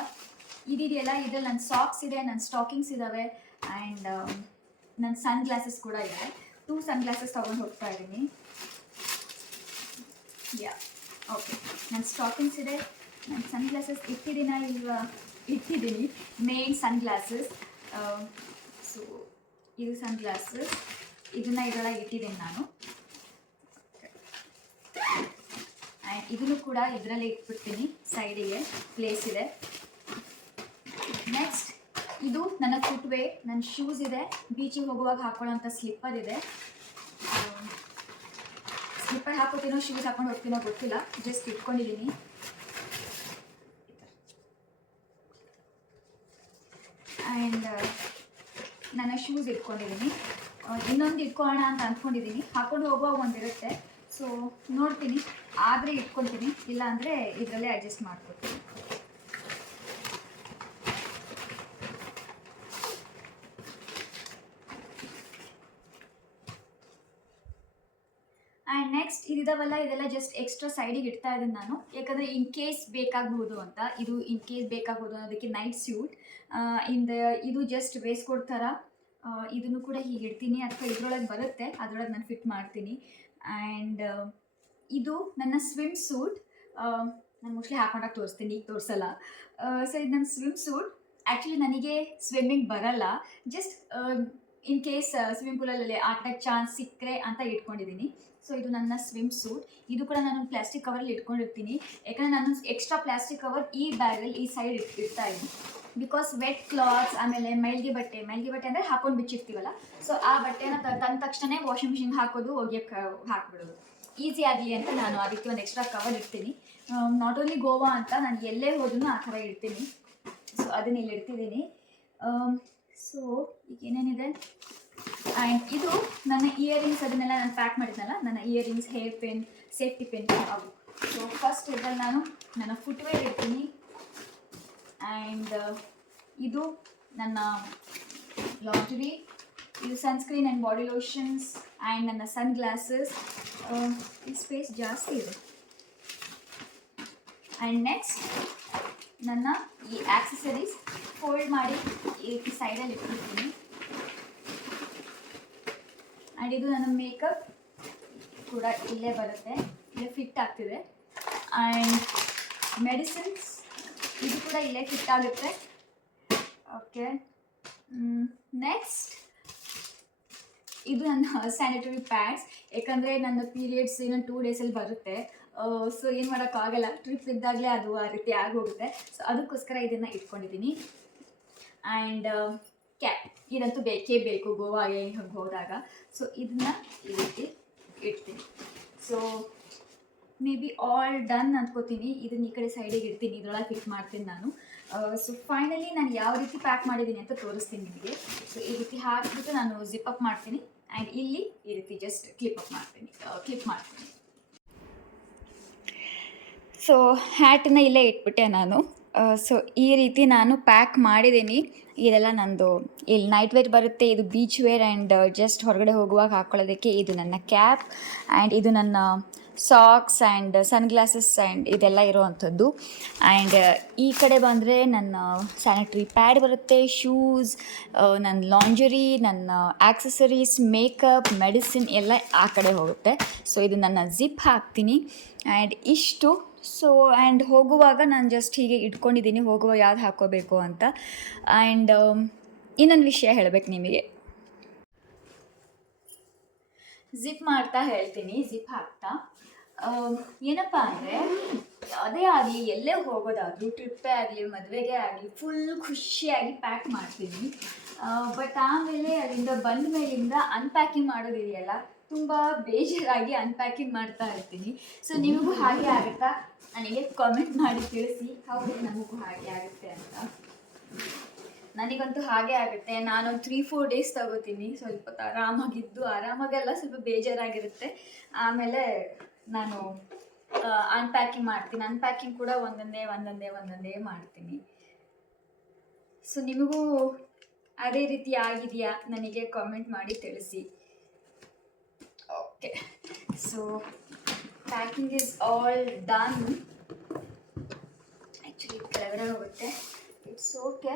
ಇದೆಯಲ್ಲ, ಇದರಲ್ಲಿ ನನ್ನ ಸಾಕ್ಸ್ ಇದೆ, ನನ್ನ ಸ್ಟಾಕಿಂಗ್ಸ್ ಇದ್ದಾವೆ, ಆ್ಯಂಡ್ ನನ್ನ ಸನ್ ಗ್ಲಾಸಸ್ ಕೂಡ ಇದೆ. 2 ಸನ್ ಗ್ಲಾಸಸ್ ತೊಗೊಂಡು ಹೋಗ್ತಾ ಇದ್ದೀನಿ. ಯಾ, ಓಕೆ. ನನ್ನ ಸ್ಟಾಕಿಂಗ್ಸ್ ಇದೆ, ನನ್ನ ಸನ್ ಗ್ಲಾಸಸ್ ಇಟ್ಟಿದ್ದೀನ ಇಲ್ವಾ? ಇಟ್ಟಿದ್ದೀನಿ, ಮೇನ್ ಸನ್ ಗ್ಲಾಸಸ್. ಸೊ ಇದು ಸನ್ ಗ್ಲಾಸಸ್, ಇದನ್ನು ಇದರೊಳಗೆ ಇಟ್ಟಿದ್ದೀನಿ ನಾನು. ಆ್ಯಂಡ್ ಇದನ್ನು ಕೂಡ ಇದರಲ್ಲೇ ಇಟ್ಬಿಡ್ತೀನಿ, ಸೈಡಿಗೆ ಪ್ಲೇಸ್ ಇದೆ. ನೆಕ್ಸ್ಟ್ ಇದು ನನ್ನ ಫುಟ್ವೇ, ನನ್ನ ಶೂಸ್ ಇದೆ, ಬೀಚಿಗೆ ಹೋಗುವಾಗ ಹಾಕೊಳ್ಳೋಂಥ ಸ್ಲಿಪ್ಪರ್ ಇದೆ. ಸ್ಲಿಪ್ಪರ್ ಹಾಕೋತೀನೋ ಶೂಸ್ ಹಾಕೊಂಡು ಹೋಗ್ತೀನೋ ಗೊತ್ತಿಲ್ಲ, ಜಸ್ಟ್ ಇಟ್ಕೊಂಡಿದ್ದೀನಿ. ಆ್ಯಂಡ್ ನನ್ನ ಶೂಸ್ ಇಟ್ಕೊಂಡಿದ್ದೀನಿ. ಇನ್ನೊಂದು ಇಟ್ಕೊಳ್ಳೋಣ ಅಂತ ಅಂದ್ಕೊಂಡಿದ್ದೀನಿ. ಹಾಕೊಂಡು ಹೋಗುವಾಗ ಒಂದಿರುತ್ತೆ, ಸೊ ನೋಡ್ತೀನಿ, ಆದರೆ ಇಟ್ಕೊತೀನಿ, ಇಲ್ಲ ಅಂದರೆ ಇದರಲ್ಲೇ ಅಡ್ಜಸ್ಟ್ ಮಾಡ್ಕೊತೀನಿ. ಆ್ಯಂಡ್ ನೆಕ್ಸ್ಟ್ ಇದಿದಾವಲ್ಲ, ಇದೆಲ್ಲ ಜಸ್ಟ್ ಎಕ್ಸ್ಟ್ರಾ ಸೈಡಿಗೆ ಇಡ್ತಾ ಇದ್ದೀನಿ ನಾನು, ಯಾಕಂದರೆ ಇನ್ ಕೇಸ್ ಬೇಕಾಗಬಹುದು ಅಂತ. ಇದು ಇನ್ ಕೇಸ್ ಬೇಕಾಗಬಹುದು ಅನ್ನೋದಕ್ಕೆ ನೈಟ್ ಸ್ಯೂಟ್. ಇದು ಜಸ್ಟ್ ವೇಸ್ಟ್ ಥರ ಇದನ್ನು ಕೂಡ ಹೀಗೆ ಇಡ್ತೀನಿ, ಅಥವಾ ಇದರೊಳಗೆ ಬರುತ್ತೆ ಅದರೊಳಗೆ ನಾನು ಫಿಟ್ ಮಾಡ್ತೀನಿ. ಆ್ಯಂಡ್ ಇದು ನನ್ನ ಸ್ವಿಮ್ ಸೂಟ್. ನಾನು ಮೋಸ್ಟ್ಲಿ ಹಾಕೊಂಡಾಗ ತೋರಿಸ್ತೀನಿ, ಈಗ ತೋರಿಸಲ್ಲ. ಸೊ ಇದು ನನ್ನ ಸ್ವಿಮ್ ಸೂಟ್. ಆ್ಯಕ್ಚುಲಿ ನನಗೆ ಸ್ವಿಮ್ಮಿಂಗ್ ಬರಲ್ಲ, ಜಸ್ಟ್ ಇನ್ ಕೇಸ್ ಸ್ವಿಮ್ಮಿಂಗ್ ಪೂಲಲ್ಲಿ ಆಟಕ್ಕೆ ಚಾನ್ಸ್ ಸಿಕ್ಕರೆ ಅಂತ ಇಟ್ಕೊಂಡಿದ್ದೀನಿ. ಸೊ ಇದು ನನ್ನ ಸ್ವಿಮ್ ಸೂಟ್. ಇದು ಕೂಡ ನಾನು ಪ್ಲಾಸ್ಟಿಕ್ ಕವರಲ್ಲಿ ಇಟ್ಕೊಂಡಿರ್ತೀನಿ, ಯಾಕಂದರೆ ನಾನು ಎಕ್ಸ್ಟ್ರಾ ಪ್ಲಾಸ್ಟಿಕ್ ಕವರ್ ಈ ಬ್ಯಾಗಲ್ಲಿ ಈ ಸೈಡ್ ಇಡ್ತಾ ಇದ್ದೀನಿ. ಬಿಕಾಸ್ ವೆಟ್ ಕ್ಲಾತ್ಸ್, ಆಮೇಲೆ ಮೈಲ್ಗೆ ಬಟ್ಟೆ ಅಂದರೆ ಹಾಕೊಂಡು ಬಿಚ್ಚಿರ್ತೀವಲ್ಲ, ಸೊ ಆ ಬಟ್ಟೆನ ತಂದ ತಕ್ಷಣ ವಾಷಿಂಗ್ ಮಿಷಿನ್ಗೆ ಹಾಕೋದು, ಒಗೆಯೋಕ್ಕೆ ಹಾಕ್ಬಿಡೋದು, ಈಸಿ ಆಗಲಿ ಅಂತ ನಾನು ಅದಕ್ಕೆ ಒಂದು ಎಕ್ಸ್ಟ್ರಾ ಕವರ್ ಇಡ್ತೀನಿ. ನಾಟ್ ಓನ್ಲಿ ಗೋವಾ ಅಂತ, ನಾನು ಎಲ್ಲೇ ಹೋದ್ರೂ ಆ ಥರ ಇಡ್ತೀನಿ. ಸೊ ಅದನ್ನ ಇಲ್ಲಿ ಇಡ್ತಿದ್ದೀನಿ. ಸೊ ಈಗ ಏನೇನಿದೆ, ಆ್ಯಂಡ್ ಇದು ನನ್ನ ಇಯರಿಂಗ್ಸ್, ಅದನ್ನೆಲ್ಲ ನಾನು ಪ್ಯಾಕ್ ಮಾಡಿದ್ನಲ್ಲ, ನನ್ನ earrings, hair pin, safety pin ಅವು. ಸೊ ಫಸ್ಟ್ ಇದರಲ್ಲಿ ನಾನು ನನ್ನ ಫುಟ್ವೇರ್ ಇಡ್ತೀನಿ. ಆ್ಯಂಡ್ ಇದು ನನ್ನ ಲಾಂಡ್ರಿ, ಇದು sunscreen and body lotions, and ನನ್ನ ಸನ್ ಗ್ಲಾಸಸ್. ಈ ಸ್ಪೇಸ್ ಜಾಸ್ತಿ ಇದೆ. ಆ್ಯಂಡ್ ನೆಕ್ಸ್ಟ್ ನನ್ನ ಈ ಆಕ್ಸೆಸರೀಸ್ ಫೋಲ್ಡ್ ಮಾಡಿ ಈ ಸೈಡಲ್ಲಿ ಇಟ್ಬಿಡ್ತೀನಿ. ಆ್ಯಂಡ್ ಇದು ನನ್ನ ಮೇಕಪ್ ಕೂಡ ಇಲ್ಲೇ ಬರುತ್ತೆ, ಇಲ್ಲೇ ಫಿಟ್ ಆಗ್ತಿದೆ. ಆ್ಯಂಡ್ ಮೆಡಿಸಿನ್ಸ್, ಇದು ಕೂಡ ಇಲ್ಲೇ ಫಿಟ್ ಆಗುತ್ತೆ. ಓಕೆ, ನೆಕ್ಸ್ಟ್ ಇದು ನನ್ನ ಸ್ಯಾನಿಟರಿ ಪ್ಯಾಡ್ಸ್, ಯಾಕಂದರೆ ನನ್ನ ಪೀರಿಯಡ್ಸ್ ಇನ್ನೊಂದು 2 ಡೇಸಲ್ಲಿ ಬರುತ್ತೆ. ಸೊ ಏನು ಮಾಡೋಕ್ಕಾಗಲ್ಲ, ಟ್ರಿಪ್ ಇದ್ದಾಗಲೇ ಅದು ಆ ರೀತಿ ಆಗೋಗುತ್ತೆ. ಸೊ ಅದಕ್ಕೋಸ್ಕರ ಇದನ್ನು ಇಟ್ಕೊಂಡಿದ್ದೀನಿ. ಆ್ಯಂಡ್ ಕ್ಯಾಪ್, ಇದಂತೂ ಬೇಕೇ ಬೇಕು ಗೋವಾಗೆ ಹೋದಾಗ. ಸೊ ಇದನ್ನು ಈ ರೀತಿ ಇಡ್ತೀನಿ. So may be all done ಅಂದ್ಕೋತೀನಿ. ಇದನ್ನ ಈ ಕಡೆ ಸೈಡಿಗೆ ಇಡ್ತೀನಿ, ಇದರೊಳಗೆ ಫಿಟ್ ಮಾಡ್ತೀನಿ ನಾನು. ಸೊ ಫೈನಲಿ ನಾನು ಯಾವ ರೀತಿ ಪ್ಯಾಕ್ ಮಾಡಿದ್ದೀನಿ ಅಂತ ತೋರಿಸ್ತೀನಿ ನಿಮಗೆ. ಸೊ ಈ ರೀತಿ ಹಾಕಿಬಿಟ್ಟು ನಾನು ಜಿಪ್ ಅಪ್ ಮಾಡ್ತೀನಿ, ಆ್ಯಂಡ್ ಇಲ್ಲಿ ಈ ರೀತಿ ಜಸ್ಟ್ ಕ್ಲಿಪ್ ಮಾಡ್ತೀನಿ. ಸೊ ಹ್ಯಾಟನ್ನ ಇಲ್ಲೇ ಇಟ್ಬಿಟ್ಟೆ ನಾನು. ಸೊ ಈ ರೀತಿ ನಾನು ಪ್ಯಾಕ್ ಮಾಡಿದ್ದೀನಿ. ಇದೆಲ್ಲ ನಂದು ಇಲ್ಲಿ ನೈಟ್ ವೇರ್ ಬರುತ್ತೆ, ಇದು ಬೀಚ್ ವೇರ್, ಆ್ಯಂಡ್ ಜಸ್ಟ್ ಹೊರಗಡೆ ಹೋಗುವಾಗ ಹಾಕ್ಕೊಳ್ಳೋದಕ್ಕೆ ಇದು ನನ್ನ ಕ್ಯಾಪ್, ಆ್ಯಂಡ್ ಇದು ನನ್ನ socks and sunglasses and ಇದೆಲ್ಲ ಇರೋವಂಥದ್ದು. ಆ್ಯಂಡ್ ಈ ಕಡೆ ಬಂದರೆ ನನ್ನ ಸ್ಯಾನಿಟ್ರಿ ಪ್ಯಾಡ್ ಬರುತ್ತೆ, ಶೂಸ್, ನನ್ನ ಲಾಂಜರಿ, ನನ್ನ ಆಕ್ಸೆಸರೀಸ್, ಮೇಕಪ್, ಮೆಡಿಸಿನ್ ಎಲ್ಲ ಆ ಕಡೆ ಹೋಗುತ್ತೆ. ಸೊ ಇದು ನನ್ನ ಜಿಪ್ ಹಾಕ್ತೀನಿ. ಆ್ಯಂಡ್ ಇಷ್ಟು. ಸೊ ಆ್ಯಂಡ್ ಹೋಗುವಾಗ ನಾನು ಜಸ್ಟ್ ಹೀಗೆ ಇಟ್ಕೊಂಡಿದ್ದೀನಿ, ಹೋಗುವಾಗ ಯಾವ್ದು ಹಾಕ್ಕೋಬೇಕು ಅಂತ. ಆ್ಯಂಡ್ ಇನ್ನೊಂದು ವಿಷಯ ಹೇಳಬೇಕು ನಿಮಗೆ, ಜಿಪ್ ಮಾಡ್ತಾ ಹೇಳ್ತೀನಿ, ಜಿಪ್ ಹಾಕ್ತಾ. ಏನಪ್ಪ ಅಂದರೆ, ಅದೇ ಆಗಲಿ ಎಲ್ಲೇ ಹೋಗೋದಾದರೂ, ಟ್ರಿಪ್ಪೇ ಆಗಲಿ, ಮದುವೆಗೆ ಆಗಲಿ, ಫುಲ್ ಖುಷಿಯಾಗಿ ಪ್ಯಾಕ್ ಮಾಡ್ತೀನಿ. ಬಟ್ ಆಮೇಲೆ ಅಲ್ಲಿಂದ ಬಂದ ಮೇಲಿಂದ ಅನ್ಪ್ಯಾಕಿಂಗ್ ಮಾಡೋದಿದೆಯಲ್ಲ, ತುಂಬ ಬೇಜಾರಾಗಿ ಅನ್ಪ್ಯಾಕಿಂಗ್ ಮಾಡ್ತಾ ಇರ್ತೀನಿ. ಸೊ ನಿಮಗೂ ಹಾಗೆ ಆಗುತ್ತಾ? ನನಗೆ ಕಾಮೆಂಟ್ ಮಾಡಿ ತಿಳಿಸಿ, ಹೌದು ನಮಗೂ ಹಾಗೆ ಆಗುತ್ತೆ ಅಂತ. ನನಗಂತೂ ಹಾಗೆ ಆಗುತ್ತೆ. ನಾನೊಂದು 3-4 ಡೇಸ್ ತಗೋತೀನಿ, ಸ್ವಲ್ಪ ಆರಾಮಾಗೆಲ್ಲ ಸ್ವಲ್ಪ ಬೇಜಾರಾಗಿರುತ್ತೆ. ಆಮೇಲೆ ನಾನು ಅನ್ಪ್ಯಾಕಿಂಗ್ ಮಾಡ್ತೀನಿ. ಅನ್ಪ್ಯಾಕಿಂಗ್ ಕೂಡ ಒಂದೊಂದೇ ಮಾಡ್ತೀನಿ. ಸೊ ನಿಮಗೂ ಅದೇ ರೀತಿ ಆಗಿದೆಯಾ? ನನಗೆ ಕಾಮೆಂಟ್ ಮಾಡಿ ತಿಳಿಸಿ. Okay, so packing is all done. Actually ಕೆಳಗಡೆ ಹೋಗುತ್ತೆ, ಇಟ್ಸ್ ಓಕೆ.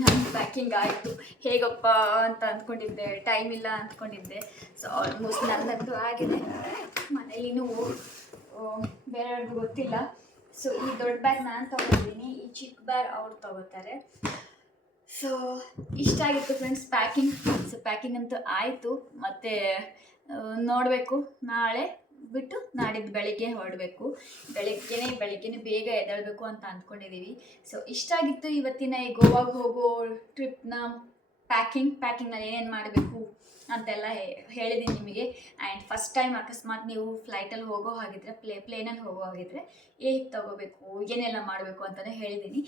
ನನ್ನ ಪ್ಯಾಕಿಂಗ್ ಆಯಿತು. ಹೇಗಪ್ಪ ಅಂತ ಅಂದ್ಕೊಂಡಿದ್ದೆ, ಟೈಮ್ ಇಲ್ಲ ಅಂದ್ಕೊಂಡಿದ್ದೆ. ಸೊ ಆಲ್ಮೋಸ್ಟ್ ನನ್ನಂತೂ ಆಗಿದೆ. ಮನೇಲಿನೂ ಬೇರೆಯವ್ರಿಗೂ ಗೊತ್ತಿಲ್ಲ. ಸೊ ಈ ದೊಡ್ಡ ಬ್ಯಾಗ್ ನಾನು ತೊಗೊಂಡಿದ್ದೀನಿ, ಈ ಚಿಕ್ಕ ಬ್ಯಾಗ್ ಅವ್ರು ತೊಗೋತಾರೆ. ಸೊ ಇಷ್ಟ ಆಗಿತ್ತು ಫ್ರೆಂಡ್ಸ್ ಪ್ಯಾಕಿಂಗ್. ಸೊ ಪ್ಯಾಕಿಂಗ್ ಅಂತೂ ಆಯಿತು. ಮತ್ತು ನೋಡಬೇಕು, ನಾಳೆ ಬಿಟ್ಟು ನಾಡಿದ್ದು ಬೆಳಿಗ್ಗೆ ಹೊರಡಬೇಕು. ಬೆಳಿಗ್ಗೆನೇ ಬೇಗ ಎದ್ದೇಳಬೇಕು ಅಂತ ಅಂದ್ಕೊಂಡಿದ್ದೀವಿ. ಸೊ ಇಷ್ಟ ಆಗಿತ್ತು ಇವತ್ತಿನ ಈ ಗೋವಾಗೆ ಹೋಗೋ ಟ್ರಿಪ್ನ ಪ್ಯಾಕಿಂಗ್ನಲ್ಲಿ ಏನೇನು ಮಾಡಬೇಕು ಅಂತೆಲ್ಲ ಹೇಳಿದ್ದೀನಿ ನಿಮಗೆ. ಆ್ಯಂಡ್ ಫಸ್ಟ್ ಟೈಮ್ ಅಕಸ್ಮಾತ್ ನೀವು ಫ್ಲೈಟಲ್ಲಿ ಹೋಗೋ ಹಾಗಿದ್ರೆ, ಪ್ಲೇನಲ್ಲಿ ಹೋಗೋ ಹಾಗಿದ್ರೆ ಹೇಗೆ ತೊಗೋಬೇಕು, ಏನೆಲ್ಲ ಮಾಡಬೇಕು ಅಂತಲೇ ಹೇಳಿದ್ದೀನಿ.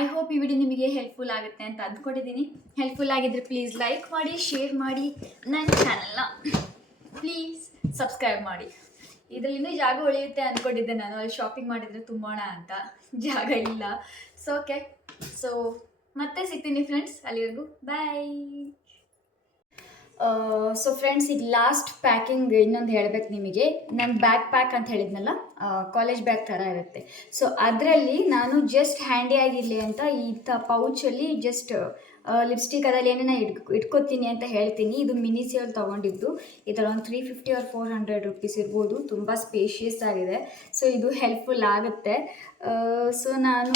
ಐ ಹೋಪ್ ಈ ವಿಡಿಯೋ ನಿಮಗೆ ಹೆಲ್ಪ್ಫುಲ್ ಆಗುತ್ತೆ ಅಂತ ಅಂದ್ಕೊಂಡಿದ್ದೀನಿ. ಹೆಲ್ಪ್ಫುಲ್ ಆಗಿದ್ದರೆ ಪ್ಲೀಸ್ ಲೈಕ್ ಮಾಡಿ, ಶೇರ್ ಮಾಡಿ, ನನ್ನ ಚಾನಲ್ನ ಪ್ಲೀಸ್ ಸಬ್ಸ್ಕ್ರೈಬ್ ಮಾಡಿ. ಇದರಲ್ಲಿಂದ ಜಾಗ ಉಳಿಯುತ್ತೆ ಅಂದ್ಕೊಂಡಿದ್ದೆ ನಾನು, ಅಲ್ಲಿ ಶಾಪಿಂಗ್ ಮಾಡಿದರೆ ತುಂಬೋಣ ಅಂತ. ಜಾಗ ಇಲ್ಲ. ಸೊ ಓಕೆ, ಸೊ ಮತ್ತೆ ಸಿಗ್ತೀನಿ ಫ್ರೆಂಡ್ಸ್, ಅಲ್ಲಿವರೆಗೂ ಬಾಯ್. ಸೊ ಫ್ರೆಂಡ್ಸ್, ಈಗ ಲಾಸ್ಟ್ ಪ್ಯಾಕಿಂಗ್ ಇನ್ನೊಂದು ಹೇಳ್ಬೇಕು ನಿಮಗೆ. ನಾನು ಬ್ಯಾಕ್ ಪ್ಯಾಕ್ ಅಂತ ಹೇಳಿದ್ನಲ್ಲ, ಕಾಲೇಜ್ ಬ್ಯಾಗ್ ಥರ ಇರುತ್ತೆ. ಸೊ ಅದರಲ್ಲಿ ನಾನು ಜಸ್ಟ್ ಹ್ಯಾಂಡಿ ಆಗಿರಲಿ ಅಂತ ಈ ಪೌಚಲ್ಲಿ ಜಸ್ಟ್ ಲಿಪ್ಸ್ಟಿಕ್ ಅದಲ್ಲಿ ಏನೇನ ಇಟ್ಕೋತೀನಿ ಅಂತ ಹೇಳ್ತೀನಿ. ಇದು ಮಿನಿ ಸೇಲ್ ತೊಗೊಂಡಿದ್ದು. ಈ ಥರ ಒಂದು 350 ಆರ್ 400 ರುಪೀಸ್ ಇರ್ಬೋದು. ತುಂಬ ಸ್ಪೇಷಿಯಸ್ ಆಗಿದೆ. ಸೊ ಇದು ಹೆಲ್ಪ್ಫುಲ್ ಆಗುತ್ತೆ. ಸೊ ನಾನು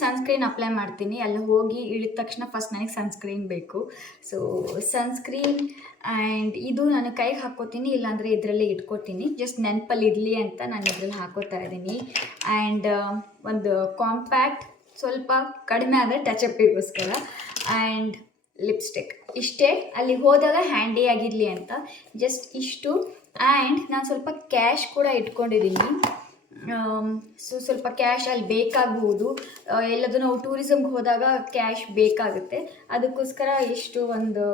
ಸನ್ಸ್ಕ್ರೀನ್ ಅಪ್ಲೈ ಮಾಡ್ತೀನಿ. ಅಲ್ಲಿ ಹೋಗಿ ಇಳಿದ ತಕ್ಷಣ ಫಸ್ಟ್ ನನಗೆ ಸನ್ಸ್ಕ್ರೀನ್ ಬೇಕು. ಸೊ ಸನ್ಸ್ಕ್ರೀನ್ ಆ್ಯಂಡ್ ಇದು ನಾನು ಕೈಗೆ ಹಾಕ್ಕೋತೀನಿ, ಇಲ್ಲಾಂದರೆ ಇದರಲ್ಲೇ ಇಟ್ಕೋತೀನಿ. ಜಸ್ಟ್ ನೆನಪಲ್ಲಿ ಇರಲಿ ಅಂತ ನಾನು ಇದರಲ್ಲಿ ಹಾಕೋತಾ ಇದ್ದೀನಿ. ಆ್ಯಂಡ್ ಒಂದು ಕಾಂಪ್ಯಾಕ್ಟ್, ಸ್ವಲ್ಪ ಕಡಿಮೆ ಆದರೆ ಟಚಪ್ಪಿಗೋಸ್ಕರ, ಆ್ಯಂಡ್ ಲಿಪ್ಸ್ಟಿಕ್. ಇಷ್ಟೇ, ಅಲ್ಲಿ ಹೋದಾಗ ಹ್ಯಾಂಡಿ ಆಗಿರಲಿ ಅಂತ ಜಸ್ಟ್ ಇಷ್ಟು. ಆ್ಯಂಡ್ ನಾನು ಸ್ವಲ್ಪ ಕ್ಯಾಶ್ ಕೂಡ ಇಟ್ಕೊಂಡಿದ್ದೀನಿ. ಸೊ ಸ್ವಲ್ಪ ಕ್ಯಾಶ್ ಅಲ್ಲಿ ಬೇಕಾಗಬಹುದು. ಎಲ್ಲದೂ ನಾವು ಟೂರಿಸಮ್ಗೆ ಹೋದಾಗ ಕ್ಯಾಶ್ ಬೇಕಾಗುತ್ತೆ. ಅದಕ್ಕೋಸ್ಕರ ಎಷ್ಟು ಒಂದು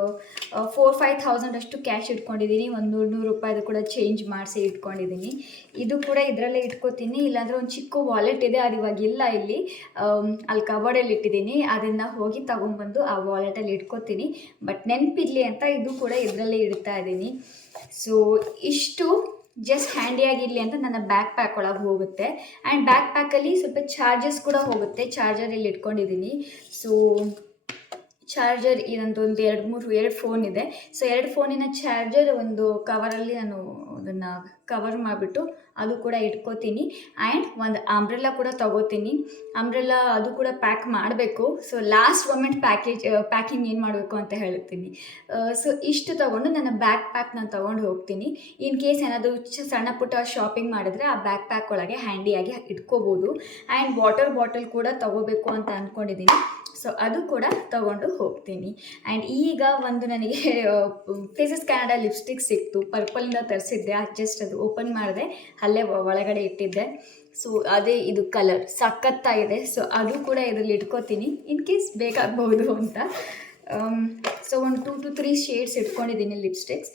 4-5,000 ಅಷ್ಟು ಕ್ಯಾಶ್ ಇಟ್ಕೊಂಡಿದ್ದೀನಿ. ಒಂದು 100 ರೂಪಾಯಿದು ಕೂಡ ಚೇಂಜ್ ಮಾಡಿಸಿ ಇಟ್ಕೊಂಡಿದ್ದೀನಿ. ಇದು ಕೂಡ ಇದರಲ್ಲೇ ಇಟ್ಕೋತೀನಿ. ಇಲ್ಲಾಂದರೆ ಒಂದು ಚಿಕ್ಕ ವಾಲೆಟ್ ಇದೆ, ಅದು ಇವಾಗ ಇಲ್ಲ ಇಲ್ಲಿ. ಅಲ್ಲಿ ಕಬೋರ್ಡಲ್ಲಿ ಇಟ್ಟಿದ್ದೀನಿ. ಅದನ್ನು ಹೋಗಿ ತೊಗೊಂಬಂದು ಆ ವಾಲೆಟಲ್ಲಿ ಇಟ್ಕೋತೀನಿ. ಬಟ್ ನೆನಪಿರಲಿ ಅಂತ ಇದು ಕೂಡ ಇದರಲ್ಲೇ ಇಡ್ತಾ ಇದ್ದೀನಿ. ಸೊ ಇಷ್ಟು ಜಸ್ಟ್ ಹ್ಯಾಂಡಿಯಾಗಿರಲಿ ಅಂತ ನನ್ನ ಬ್ಯಾಕ್ ಪ್ಯಾಕ್ ಒಳಗೆ ಹೋಗುತ್ತೆ. ಆ್ಯಂಡ್ ಬ್ಯಾಕ್ ಪ್ಯಾಕಲ್ಲಿ ಸ್ವಲ್ಪ ಚಾರ್ಜಸ್ ಕೂಡ ಹೋಗುತ್ತೆ. ಚಾರ್ಜರ್ ಇಲ್ಲಿ ಇಟ್ಕೊಂಡಿದ್ದೀನಿ. ಸೊ ಚಾರ್ಜರ್ ಇದಂತ ಒಂದು 2 ಫೋನ್ ಇದೆ. ಸೊ 2 ಫೋನಿನ ಚಾರ್ಜರ್ ಒಂದು ಕವರಲ್ಲಿ ನಾನು ಅದನ್ನು ಕವರ್ ಮಾಡಿಬಿಟ್ಟು ಅದು ಕೂಡ ಇಟ್ಕೋತೀನಿ. ಆ್ಯಂಡ್ ಒಂದು ಅಂಬ್ರೆಲ್ಲ ಕೂಡ ತೊಗೋತೀನಿ. ಅಂಬ್ರೆಲ್ಲ ಅದು ಕೂಡ ಪ್ಯಾಕ್ ಮಾಡಬೇಕು. ಸೊ ಲಾಸ್ಟ್ ಮೊಮೆಂಟ್ ಪ್ಯಾಕಿಂಗ್ ಏನು ಮಾಡಬೇಕು ಅಂತ ಹೇಳ್ತೀನಿ. ಸೊ ಇಷ್ಟು ತೊಗೊಂಡು ನನ್ನ ಬ್ಯಾಕ್ ಪ್ಯಾಕ್ ನಾನು ತೊಗೊಂಡು ಹೋಗ್ತೀನಿ. ಇನ್ ಕೇಸ್ ಏನಾದರೂ ಸಣ್ಣ ಪುಟ್ಟ ಶಾಪಿಂಗ್ ಮಾಡಿದ್ರೆ ಆ ಬ್ಯಾಕ್ ಪ್ಯಾಕ್ ಒಳಗೆ ಹ್ಯಾಂಡಿಯಾಗಿ ಇಟ್ಕೋಬೋದು. ಆ್ಯಂಡ್ ವಾಟರ್ ಬಾಟಲ್ ಕೂಡ ತೊಗೋಬೇಕು ಅಂತ ಅಂದ್ಕೊಂಡಿದ್ದೀನಿ. ಸೊ ಅದು ಕೂಡ ತೊಗೊಂಡು ಹೋಗ್ತೀನಿ. ಆ್ಯಂಡ್ ಈಗ ಒಂದು ನನಗೆ ಫೇಸಸ್ ಕ್ಯಾನಡಾ ಲಿಪ್ಸ್ಟಿಕ್ ಸಿಕ್ತು. ಪರ್ಪಲಿಂದ ತರಿಸಿದ್ದೆ. ಜಸ್ಟ್ ಅದು ಓಪನ್ ಮಾಡಿದೆ, ಅಲ್ಲೇ ಒಳಗಡೆ ಇಟ್ಟಿದ್ದೆ. ಸೊ ಅದೇ ಇದು ಕಲರ್ ಸಖತ್ತಾಗಿದೆ. ಸೊ ಅದು ಕೂಡ ಇದರಲ್ಲಿ ಇಟ್ಕೋತೀನಿ ಇನ್ ಕೇಸ್ ಬೇಕಾಗಬಹುದು ಅಂತ. ಸೊ ಒಂದು 2 to 3 ಶೇಡ್ಸ್ ಇಟ್ಕೊಂಡಿದ್ದೀನಿ ಲಿಪ್ಸ್ಟಿಕ್ಸ್.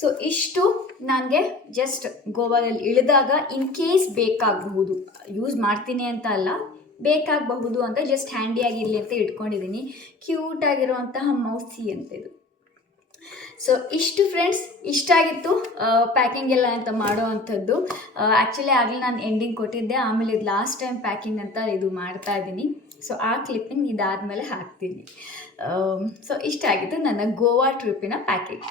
ಸೊ ಇಷ್ಟು ನನಗೆ ಜಸ್ಟ್ ಗೋವಾದಲ್ಲಿ ಇಳಿದಾಗ ಇನ್ ಕೇಸ್ ಬೇಕಾಗಬಹುದು. ಯೂಸ್ ಮಾಡ್ತೀನಿ ಅಂತ ಅಲ್ಲ, ಬೇಕಾಗಬಹುದು ಅಂತ ಜಸ್ಟ್ ಹ್ಯಾಂಡಿಯಾಗಿರಲಿ ಅಂತ ಇಟ್ಕೊಂಡಿದ್ದೀನಿ. ಕ್ಯೂಟಾಗಿರುವಂತಹ ಮೌಸಿ ಅಂತ ಇದು. ಸೊ ಇಷ್ಟು ಫ್ರೆಂಡ್ಸ್, ಇಷ್ಟ ಆಗಿತ್ತು ಪ್ಯಾಕಿಂಗ್ ಎಲ್ಲ ಅಂತ ಮಾಡೋ ಅಂಥದ್ದು. ಆ್ಯಕ್ಚುಲಿ ಆಗಲೇ ನಾನು ಎಂಡಿಂಗ್ ಕೊಟ್ಟಿದ್ದೆ, ಆಮೇಲೆ ಇದು ಲಾಸ್ಟ್ ಟೈಮ್ ಪ್ಯಾಕಿಂಗ್ ಅಂತ ಇದು ಮಾಡ್ತಾ ಇದ್ದೀನಿ. ಸೊ ಆ ಕ್ಲಿಪ್ಪಿಂಗ್ ಇದಾದಮೇಲೆ ಹಾಕ್ತೀನಿ. ಸೊ ಇಷ್ಟ ಆಗಿತ್ತು ನನ್ನ ಗೋವಾ ಟ್ರಿಪ್ಪಿನ ಪ್ಯಾಕಿಂಗ್.